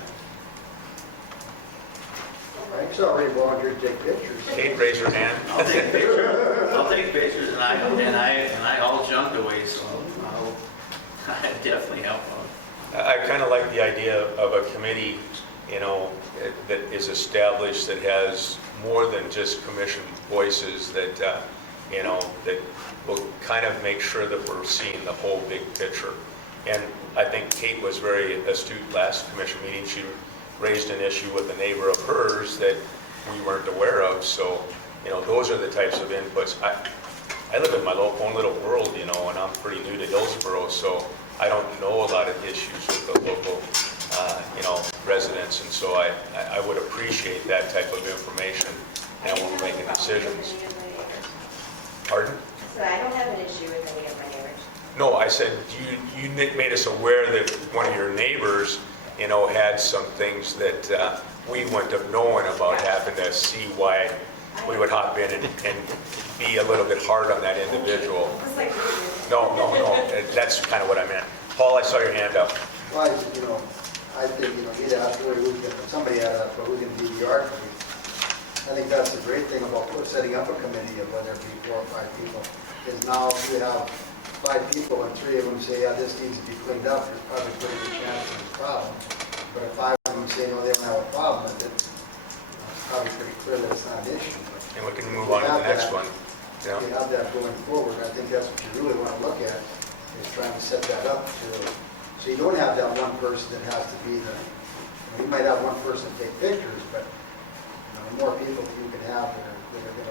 Frank's already volunteered to take pictures. Kate, raise your hand. I'll take pictures. I'll take pictures, and I haul junk away, so I'll definitely help out. I kind of like the idea of a committee, you know, that is established, that has more than just commission voices, that, you know, that will kind of make sure that we're seeing the whole big picture. And I think Kate was very astute last commission meeting. She raised an issue with a neighbor of hers that we weren't aware of. So, you know, those are the types of inputs. I live in my own little world, you know, and I'm pretty new to Hillsborough, so I don't know a lot of issues with the local, you know, residents. And so I would appreciate that type of information and when we're making decisions. Pardon? So I don't have an issue with any of my neighbors. No, I said you made us aware that one of your neighbors, you know, had some things that we wouldn't have known about, having to see why we would hop in and be a little bit hard on that individual. It's like, No, that's kind of what I meant. Paul, I saw your hand up. Well, you know, I think, you know, you'd ask somebody had asked, well, who's going to be the architect? I think that's the great thing about setting up a committee of whether it be 4 or 5 people, is now if you have 5 people and 3 of them say, yeah, this needs to be cleaned up, there's probably a pretty good chance there's a problem. But if 5 of them say, no, they don't have a problem with it, it's probably pretty clear that it's not an issue. And we can move on to the next one. If you have that going forward, I think that's what you really want to look at, is trying to set that up so you don't have that one person that has to be the, you might have one person take pictures, but the more people that you can have that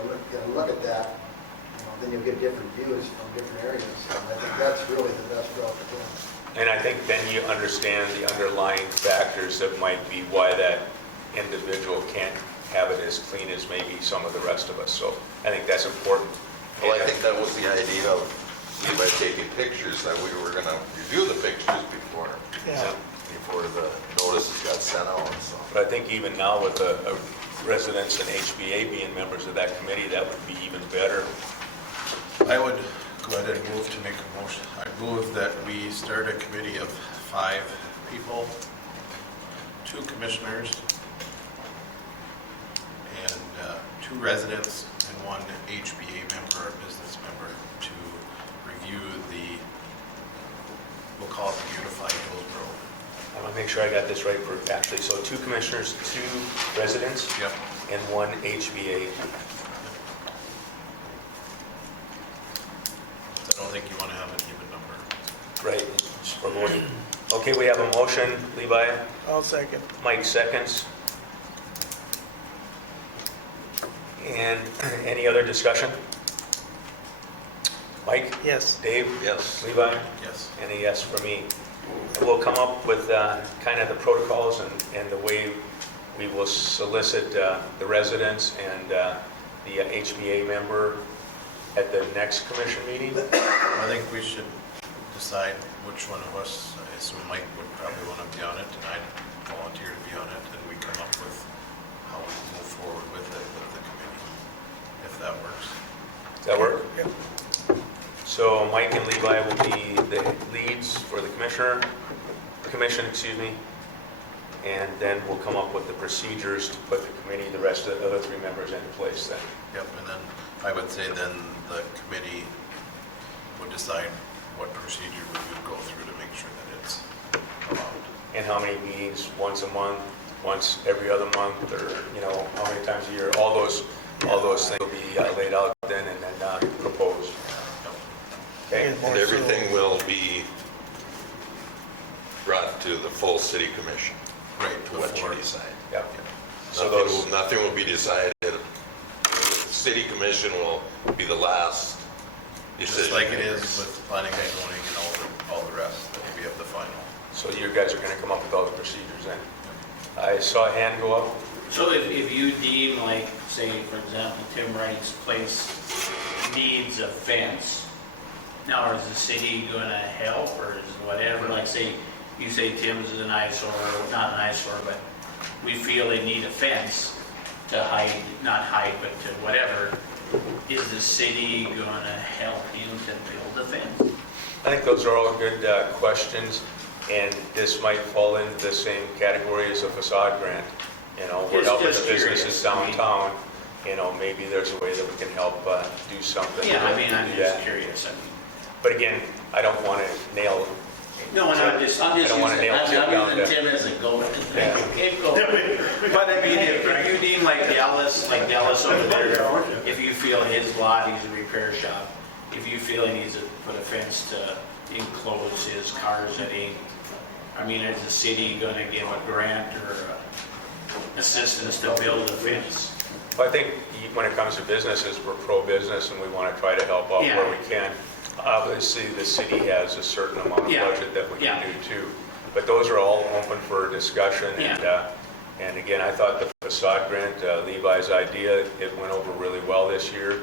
are going to look at that, then you'll get different views from different areas. So I think that's really the best route to go. And I think then you understand the underlying factors that might be why that individual can't have it as clean as maybe some of the rest of us. So I think that's important. Well, I think that was the idea of, by taking pictures, that we were gonna review the pictures before Yeah. the notices got sent out, so. But I think even now with the residents and HBA being members of that committee, that would be even better. I would go ahead and move to make a motion. I move that we start a committee of 5 people, 2 commissioners, and 2 residents, and 1 HBA member or business member to review we'll call it the Unified Hillsborough. I want to make sure I got this right for actually. So 2 commissioners, 2 residents, Yep. and 1 HBA. I don't think you want to have an even number. Right, just for voting. Okay, we have a motion. Levi, I'll second. Mike seconds. And any other discussion? Mike? Yes. Dave? Yes. Levi? Yes. And a yes for me. And we'll come up with kind of the protocols and the way we will solicit the residents and the HBA member at the next commission meeting. I think we should decide which one of us, I assume Mike would probably want to be on it, and I'd volunteer to be on it, and we come up with how we move forward with it with the committee, if that works. Does that work? So Mike and Levi will be the leads for the commission, and then we'll come up with the procedures to put the committee, the rest of the other 3 members into place then. Yep, and then I would say then the committee would decide what procedure we would go through to make sure that it's allowed. And how many meetings, once a month, once every other month, or, how many times a year, all those things will be laid out then and then proposed. Okay? And more And so- everything will be brought to the full city commission, Right. what you before- decide. Yeah. So those, Nothing will be decided. The city commission will be the last decision. Just like it is with planning and zoning and all the rest, that we have the final. so you guys are going to come up with all the procedures then. I saw a hand go up. So if you deem, like, say, for example, Tim Wright's place needs a fence, now is the city going to help, or is whatever, like, say, you say Tim's is an eyesore, not an eyesore, but we feel they need a fence to hide, not hide, but to whatever, is the city going to help him to build a fence? I think those are all good questions, and this might fall into the same category as a facade grant. We're Just- helping the just businesses curious, I mean. downtown, maybe there's a way that we can help do something. Yeah, I mean, to I'm do just that. curious, I mean. But again, I don't want to nail. No, and I'm just I don't wanna using, nail Tim I'm down using to- Tim as a goat. Yeah. Keep going. But I mean, if you deem like Dallas over there, if you feel his lot, he's a repair shop, if you feel he needs to put a fence to enclose his cars that ain't, I mean, is the city gonna give a grant or assistance to build a fence? I think when it comes to businesses, we're pro-business and we want to try to help out Yeah. where we can. Obviously, the city has a certain amount of Yeah. budget that we can Yeah. do too. But those are all open for discussion. And again, I thought the facade grant, Levi's idea, it went over really well this year.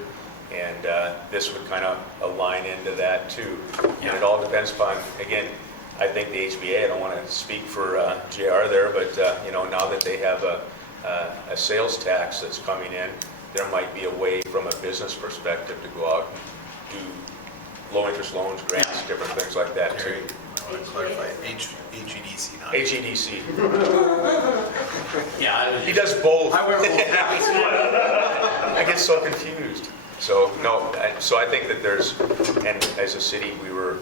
And this would kind of align into that too. And it all depends upon, again, I think the HBA, I don't want to speak for JR there, but now that they have a sales tax that's coming in, there might be a way from a business perspective to go out and do low-interest loans, grants, different things like that Terry, too. I want to clarify, HEDC, not. HEDC. Yeah, I was He just, does both. I wear both hats. I get so confused. So, no, so I think that there's, and as a city, we were,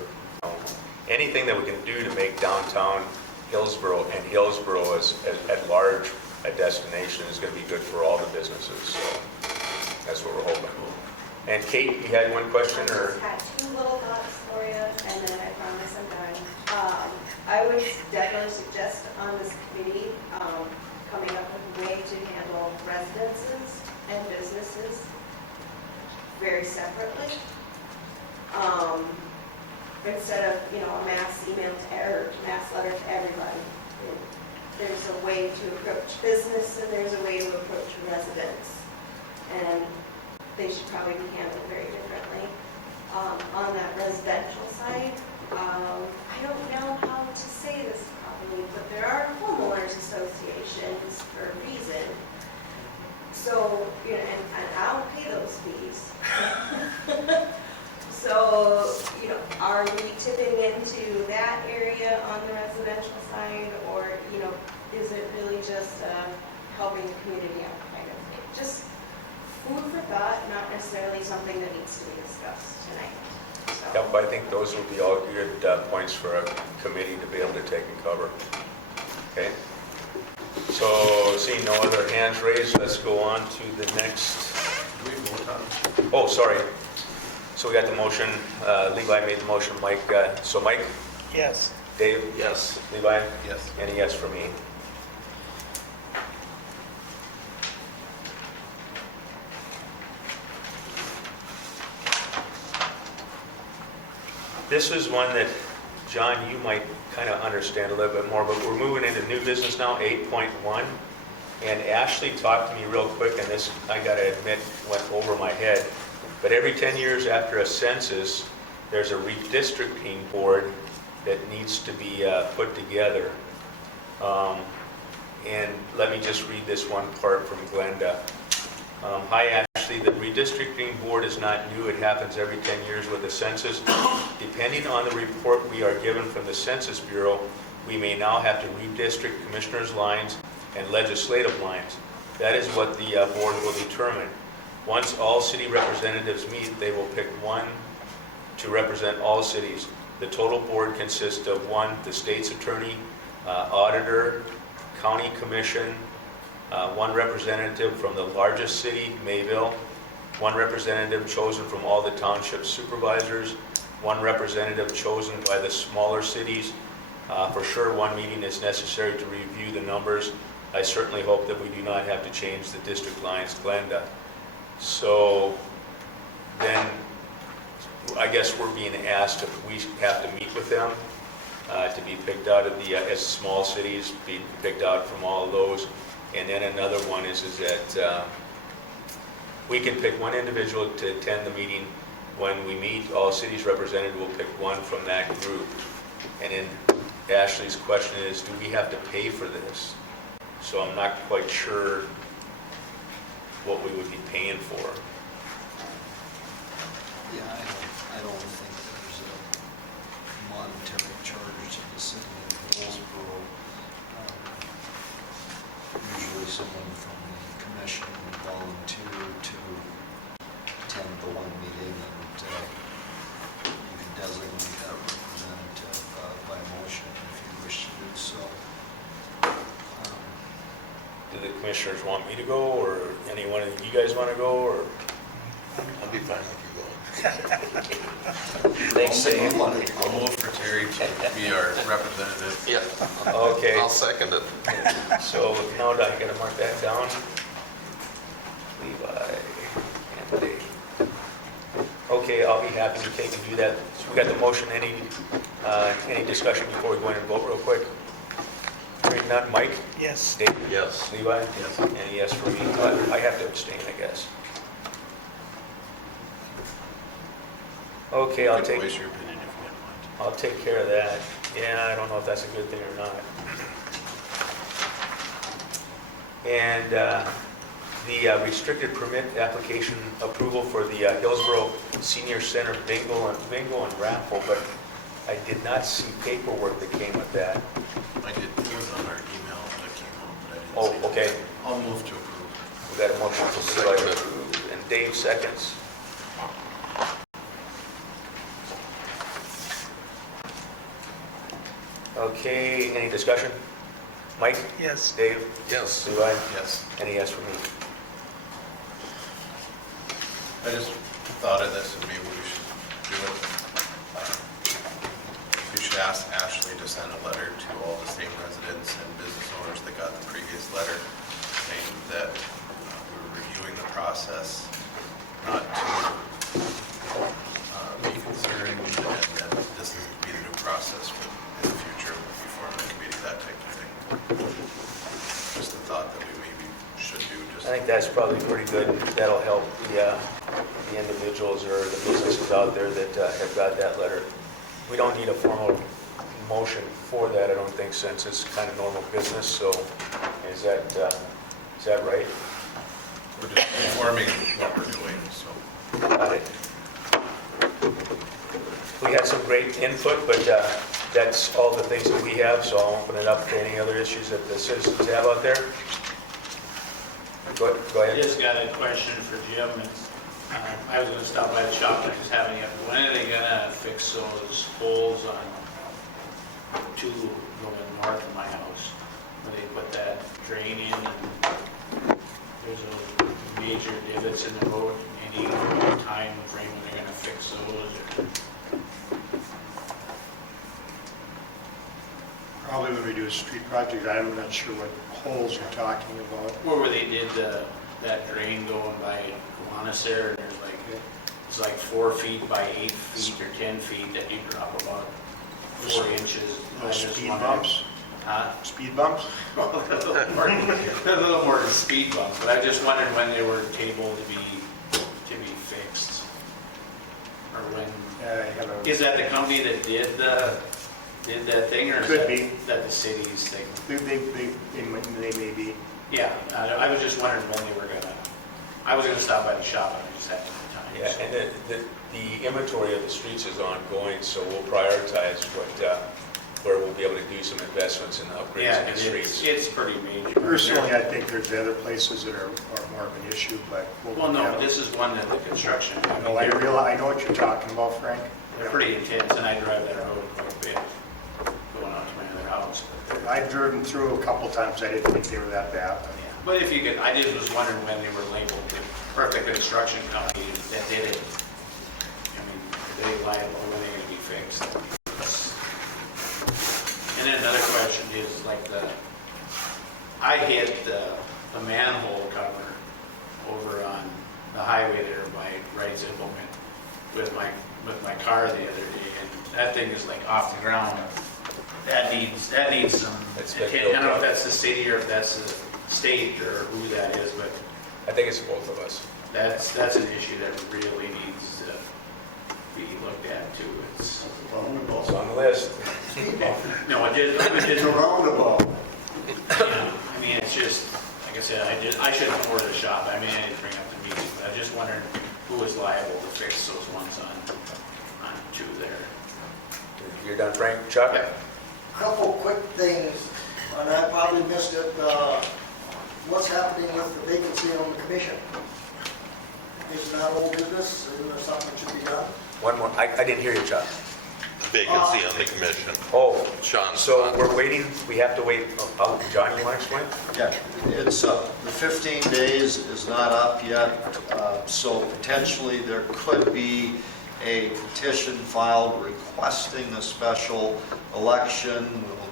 anything that we can do to make downtown Hillsborough and Hillsborough as at large a destination is going to be good for all the businesses. So that's what we're hoping. And Kate, you had one question, I or? just had 2 little thoughts for you, and then I promise I'm done. I would definitely suggest on this committee, coming up with a way to handle residences and businesses very separately. Instead of, a mass email or mass letter to everybody. There's a way to approach business and there's a way to approach residents. And they should probably be handled very differently. On that residential side, I don't know how to say this properly, but there are homeowners associations for a reason. So, and I'll pay those fees. So, are we tipping into that area on the residential side, or, is it really just helping the community out kind of thing? Just food for thought, not necessarily something that needs to be discussed tonight. So. Yep, I think those would be all good points for a committee to be able to take and cover. Okay? So, seeing no other hands raised, let's go on to the next. Do we vote on? Oh, sorry. So we got the motion, Levi made the motion, Mike, so Mike, Yes. Dave, Yes. Levi, Yes. and a yes for me. This is one that, John, you might kind of understand a little bit more, but we're moving into new business now, 8.1. And Ashley talked to me real quick, and this, I got to admit, went over my head. But every 10 years after a census, there's a redistricting board that needs to be put together. And let me just read this one part from Glenda. Hi Ashley, the redistricting board is not new. It happens every 10 years with the census. Depending on the report we are given from the Census Bureau, we may now have to redistrict commissioners' lines and legislative lines. That is what the board will determine. Once all city representatives meet, they will pick one to represent all cities. The total board consists of one, the state's attorney, auditor, county commission, one representative from the largest city, Mayville, one representative chosen from all the township supervisors, one representative chosen by the smaller cities. For sure, one meeting is necessary to review the numbers. I certainly hope that we do not have to change the district lines, Glenda. So then I guess we're being asked if we have to meet with them to be picked out of the, as small cities, be picked out from all of those. And then another one is that we can pick one individual to attend the meeting. When we meet, all cities represented will pick one from that group. And then Ashley's question is, do we have to pay for this? So I'm not quite sure what we would be paying for. Yeah, I don't think there's a monetary charge to the city of Hillsborough. Usually someone from the commission would volunteer to attend the one meeting, and you can designate that representative by motion if you wish to do so. Do the commissioners want me to go, or any one of you guys want to go, or? I'd be fine with you going. Thanks, Dave. I'll move for Terry to be our representative. Yeah. Okay. I'll second it. So now I gotta mark that down. Levi and Dave. Okay, I'll be happy to take and do that. So we got the motion. Any discussion before we go in and vote real quick? Hearing none. Mike? Yes. Dave? Yes. Levi? Yes. And a yes for me. I have to abstain, I guess. Okay, I'll You can take. voice your opinion if you want. I'll take care of that. Yeah, I don't know if that's a good thing or not. And the restricted permit application approval for the Hillsborough Senior Center bingo and raffle, but I did not see paperwork that came with that. I did, it was on our email that came out, but I didn't Oh, see it. okay. I'll move to approve. We got a motion from Levi to approve, and Dave seconds. Okay, any discussion? Mike? Yes. Dave? Yes. Levi? Yes. Any yes for me? I just thought of this and maybe we should do it. We should ask Ashley to send a letter to all the state residents and business owners that got the previous letter saying that we were reviewing the process, not to be concerned, and that this is to be the new process for in the future before the committee, that type of thing. Just a thought that we maybe should do. Just I think that's probably pretty good. That'll help the individuals or the businesses out there that have got that letter. We don't need a formal motion for that, I don't think, since it's kind of normal business. So is that right? we're just informing what we're doing, so. Got it. We had some great input, but that's all the things that we have, so I'll open it up to any other issues that the citizens have out there. Go I ahead. just got a question for Jim. I was gonna stop by the shop, and I just haven't yet. When are they gonna fix those holes on 2 going north of my house? When they put that drain in, and there's a major divots in the road. Any time frame when they're gonna fix those? Probably when we do a street project, I'm not sure what holes you're talking about. Or where they did that drain going by Kiwanis there, and there's like, it's like 4 feet by 8 feet or 10 feet that you drop about 4 inches. I Those just speed wondered- bumps? Huh? Speed bumps? A little more than speed bumps, but I just wondered when they were able to be fixed. Is that the company that did that thing, or is Could that, be. that the city's thing? They may be. Yeah, I was just wondering when they were gonna, I was gonna stop by the shop, I just hadn't had Yeah, time. and the inventory of the streets is ongoing, so we'll prioritize where we'll be able to do some investments in upgrades Yeah, in the 'cause streets. it's pretty major. Personally, I think there's other places that are more of an issue, but. Well, no, this is one that the construction, I No, mean, I they're, realize, I know what you're talking about, Frank. they're pretty intense, and I drive that road quite a bit, going out to my other house. I've driven through a couple times, I didn't think they were that bad. Yeah, but if you could, I just was wondering when they were labeled, or if the construction company that did it, I mean, are they liable, when are they gonna be fixed? And then another question is like I hit the manhole cover over on the highway there by Wright Zippelman with my car the other day, and that thing is like off the ground. That needs some, It's I been don't know built if up. that's the city or if that's the state or who that is, but I think it's both of us. that's an issue that really needs to be looked at too. It's, It's on the list. no, it did, It's a roundabout. I mean, it's just, like I said, I shouldn't have ordered a shop. I mean, I didn't bring up the meeting, but I just wondered who was liable to fix those ones on two there. You're done, Frank? Chuck? Yeah. Couple quick things, and I probably missed it. What's happening with the vacancy on the commission? Is that old business? Is there something that should be done? One more. I didn't hear you, Chuck. Vacancy on the commission. Oh, Sean's so on. we're waiting, we have to wait. Oh, John, you want to explain? Yeah, it's, the 15 days is not up yet, so potentially there could be a petition filed requesting a special election.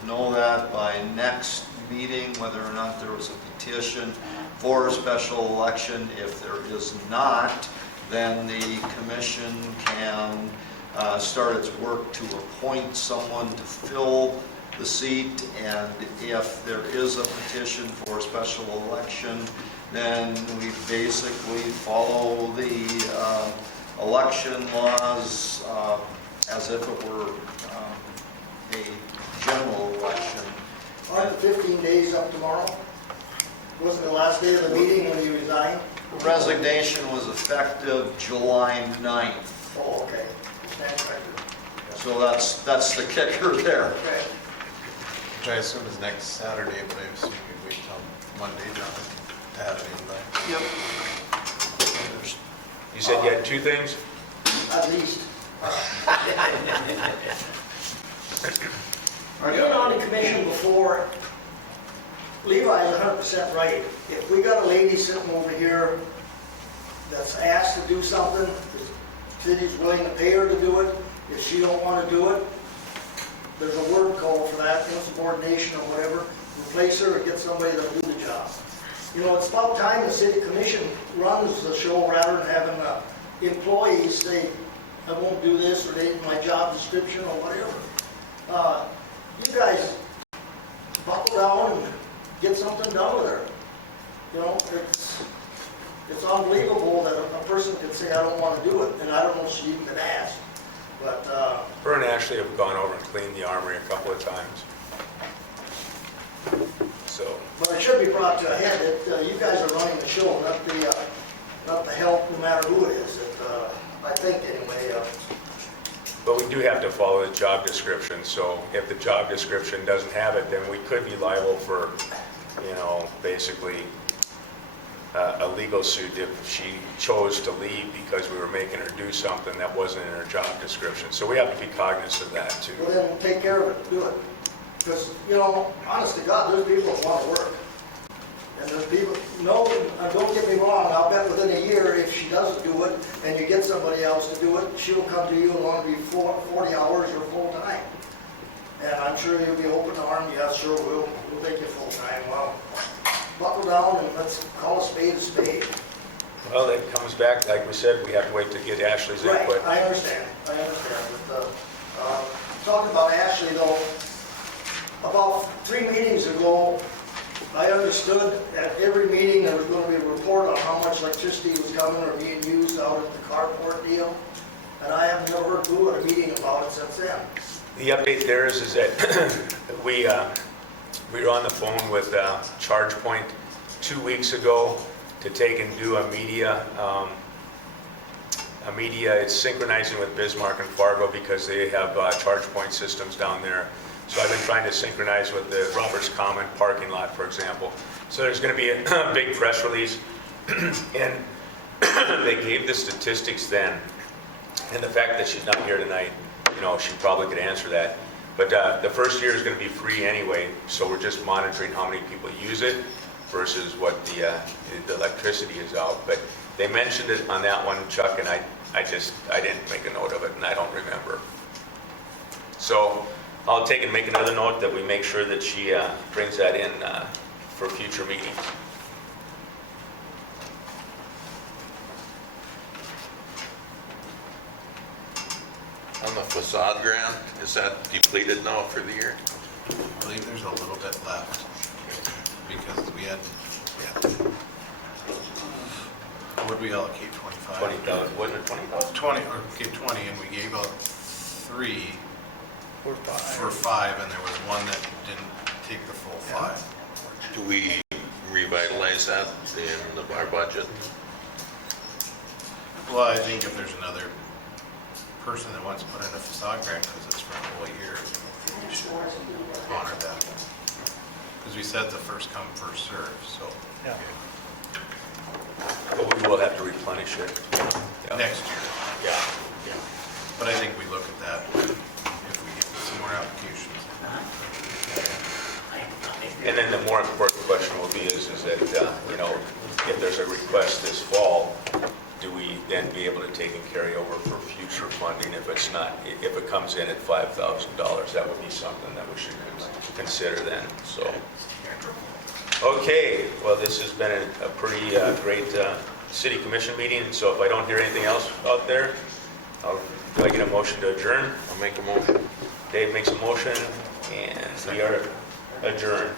We'll know that by next meeting, whether or not there was a petition for a special election. If there is not, then the commission can start its work to appoint someone to fill the seat, and if there is a petition for a special election, then we basically follow the election laws as if it were a general election. Aren't the 15 days up tomorrow? Wasn't the last day of the meeting when you resigned? Resignation was effective July 9th, Oh, okay. Stand corrected. so that's the kicker there. Okay. Which I assume is next Saturday, but I assume we wait till Monday, John, to have it in by. Yep. You said you had two things? At least. Being on the commission before, Levi is 100% right. If we got a lady sitting over here that's asked to do something, the city's willing to pay her to do it, if she don't want to do it, there's a word called for that, insubordination or whatever, replace her or get somebody that'll do the job. You know, it's about time the city commission runs the show rather than having employees say, I won't do this, or they, my job description or whatever. You guys buckle down and get something done with her. You know, it's unbelievable that a person could say, I don't want to do it, and I don't know if she even been asked. But, Her and Ashley have gone over and cleaned the armory a couple of times. So, but it should be brought to a head that you guys are running the show, not the help, no matter who it is. I think anyway. but we do have to follow the job description, so if the job description doesn't have it, then we could be liable for, you know, basically a legal suit if she chose to leave because we were making her do something that wasn't in her job description. So we have to be cognizant of that too. Well, then take care of it, do it. Because, you know, honest to God, there's people that want to work. And there's people, no, don't get me wrong, I'll bet within a year, if she doesn't do it, and you get somebody else to do it, she'll come to you and want to be 40 hours or full-time. And I'm sure you'll be open armed, yeah, sure, we'll take you full-time. Well, buckle down and let's call a spade a spade. Well, it comes back, like we said, we have to wait to get Ashley's Right, input. I understand. But, talking about Ashley though, about 3 meetings ago, I understood at every meeting there was going to be a report on how much electricity was coming or being used out at the carport deal. and I haven't never heard boo at a meeting about it since then. The update there is that we were on the phone with ChargePoint 2 weeks ago to take and do a media, it's synchronizing with Bismarck and Fargo because they have ChargePoint systems down there. So I've been trying to synchronize with the Roberts Common parking lot, for example. So there's going to be a big press release, and they gave the statistics then, and the fact that she's not here tonight, you know, she probably could answer that. But the first year is going to be free anyway, so we're just monitoring how many people use it versus what the electricity is out. But they mentioned it on that one, Chuck, and I didn't make a note of it, and I don't remember. So I'll take and make another note that we make sure that she brings that in for future meetings. On the facade grant, is that depleted now for the year? I believe there's a little bit left because we had, what did we allocate, 25? 20,000, wasn't it 20,000? 20, or okay, 20, and we gave out 3 Or five. for 5, and there was one that didn't take the full 5. Do we revitalize that in our budget? Well, I think if there's another person that wants to put in a facade grant because it's for a whole year, we should honor that. Because we said the first come, first serve, so Yeah. But we will have to replenish it. Yeah. next year. Yeah. But I think we look at that if we get some more applications. And then the more important question will be is that, you know, if there's a request this fall, do we then be able to take and carry over for future funding if it's not, if it comes in at $5,000? That would be something that we should consider then, so. Okay, well, this has been a pretty great city commission meeting, so if I don't hear anything else out there, do I get a motion to adjourn? I'll make a motion. Dave makes a motion, and we are adjourned.